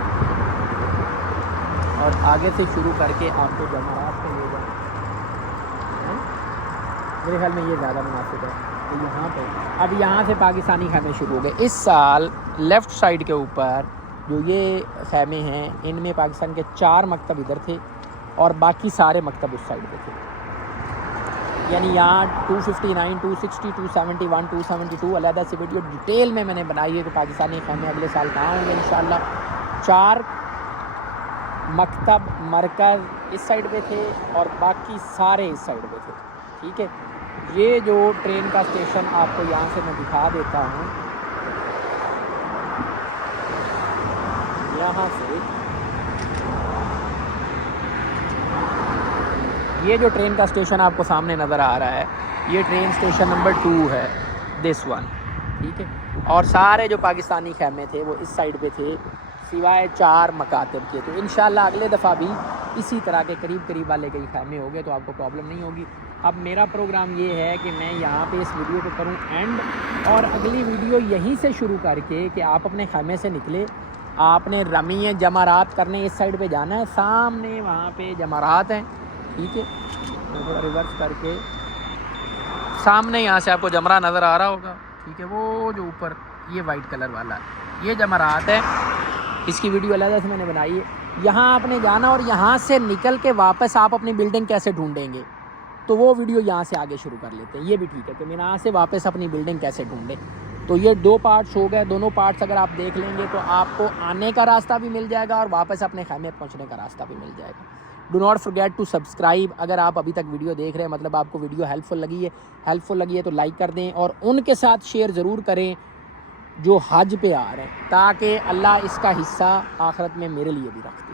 اور آگے سے شروع کر کے آپ کو جمرات پہ لے جائیں، میرے خیال میں یہ زیادہ مناسب ہے کہ یہاں پہ اب یہاں سے پاکستانی خیمے شروع ہو گئے۔ اس سال لیفٹ سائڈ کے اوپر جو یہ خیمے ہیں ان میں پاکستان کے 4 مکتب ادھر تھے اور باقی سارے مکتب اس سائڈ پہ تھے، یعنی یہاں 259 260 271 272 علیحدہ سے ویڈیو ڈیٹیل میں نے بنائی ہے کہ پاکستانی خیمے اگلے سال کہاں ہوں گے انشاءاللہ۔ 4 مکتب مرکز اس سائڈ پہ تھے اور باقی سارے اس سائڈ پہ تھے، ٹھیک ہے۔ یہ جو ٹرین کا اسٹیشن آپ کو یہاں سے میں دکھا دیتا ہوں، یہاں سے یہ جو ٹرین کا اسٹیشن آپ کو سامنے نظر آ رہا ہے یہ ٹرین اسٹیشن نمبر 2 ہے، دس ون، ٹھیک ہے۔ اور سارے جو پاکستانی خیمے تھے وہ اس سائڈ پہ تھے سوائے 4 مکاتب کے، تو انشاءاللہ اگلے دفعہ بھی اسی طرح کے قریب والے کئی خیمے ہو گئے تو آپ کو پرابلم نہیں ہوگی۔ اب میرا پروگرام یہ ہے کہ میں یہاں پہ اس ویڈیو کو کروں اینڈ، اور اگلی ویڈیو یہیں سے شروع کر کے کہ آپ اپنے خیمے سے نکلے، آپ نے رمی جمرات کرنے اس سائڈ پہ جانا ہے، سامنے وہاں پہ جمرات ہیں، ٹھیک ہے، تھوڑا ریورس کر کے سامنے یہاں سے آپ کو جمرہ نظر آ رہا ہوگا، ٹھیک ہے، وہ جو اوپر یہ وائٹ کلر والا یہ جمرات ہے، اس کی ویڈیو علیحدہ سے میں نے بنائی ہے۔ یہاں آپ نے جانا اور یہاں سے نکل کے واپس آپ اپنی بلڈنگ کیسے ڈھونڈیں گے تو وہ ویڈیو یہاں سے آگے شروع کر لیتے ہیں، یہ بھی ٹھیک ہے کہ میں یہاں سے واپس اپنی بلڈنگ کیسے ڈھونڈیں۔ تو یہ 2 پارٹس ہو گئے، دونوں پارٹس اگر آپ دیکھ لیں گے تو آپ کو آنے کا راستہ بھی مل جائے گا اور واپس اپنے خیمے پہنچنے کا راستہ بھی مل جائے گا۔ Do not forget to subscribe, اگر آپ ابھی تک ویڈیو دیکھ رہے ہیں مطلب آپ کو ویڈیو ہیلپ فل لگی ہے تو لائک کر دیں اور ان کے ساتھ شیئر ضرور کریں جو حج پہ آ رہے ہیں تاکہ اللہ اس کا حصہ آخرت میں میرے لیے بھی رکھے۔